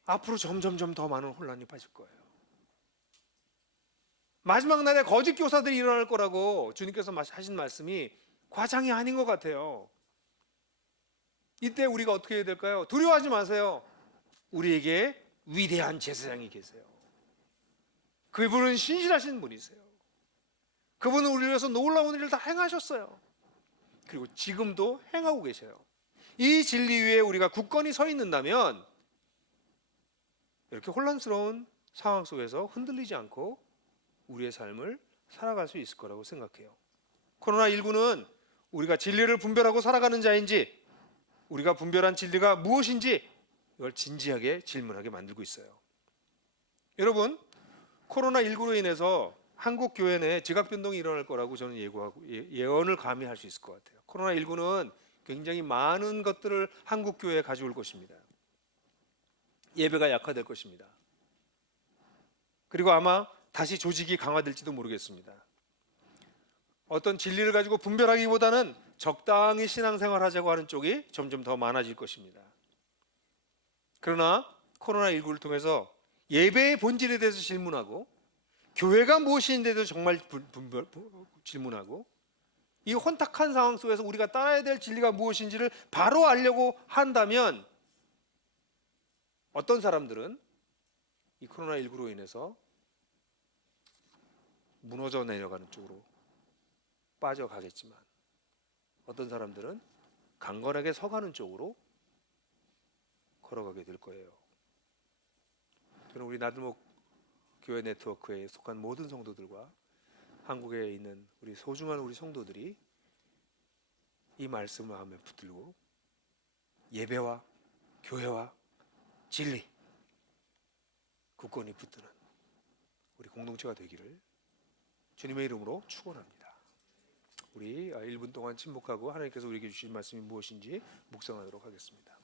앞으로 점점점 더 많은 혼란이 빠질 거예요. 마지막 날에 거짓 교사들이 일어날 거라고 주님께서 하신 말씀이 과장이 아닌 것 같아요. 이때 우리가 어떻게 해야 될까요? 두려워하지 마세요. 우리에게 위대한 제사장이 계세요. 그분은 신실하신 분이세요. 그분은 우리를 위해서 놀라운 일을 다 행하셨어요. 그리고 지금도 행하고 계셔요. 이 진리 위에 우리가 굳건히 서 있는다면 이렇게 혼란스러운 상황 속에서 흔들리지 않고 우리의 삶을 살아갈 수 있을 거라고 생각해요. 코로나19는 우리가 진리를 분별하고 살아가는 자인지, 우리가 분별한 진리가 무엇인지 이걸 진지하게 질문하게 만들고 있어요. 여러분, 코로나19로 인해서 한국 교회 내에 지각 변동이 일어날 거라고 저는 예언을 감히 할 수 있을 것 같아요. 코로나19는 굉장히 많은 것들을 한국 교회에 가져올 것입니다. 예배가 약화될 것입니다. 그리고 아마 다시 조직이 강화될지도 모르겠습니다. 어떤 진리를 가지고 분별하기보다는 적당히 신앙생활 하자고 하는 쪽이 점점 더 많아질 것입니다. 그러나 코로나19를 통해서 예배의 본질에 대해서 질문하고 교회가 무엇인지에 대해서 정말 질문하고 이 혼탁한 상황 속에서 우리가 따라야 될 진리가 무엇인지를 바로 알려고 한다면 어떤 사람들은 이 코로나19로 인해서 무너져 내려가는 쪽으로 빠져가겠지만 어떤 사람들은 강건하게 서가는 쪽으로 걸어가게 될 거예요. 저는 우리 나들목 교회 네트워크에 속한 모든 성도들과 한국에 있는 우리 소중한 우리 성도들이 이 말씀을 마음에 붙들고 예배와 교회와 진리 굳건히 붙드는 우리 공동체가 되기를 주님의 이름으로 축원합니다. 우리 1분 동안 침묵하고 하나님께서 우리에게 주신 말씀이 무엇인지 묵상하도록 하겠습니다.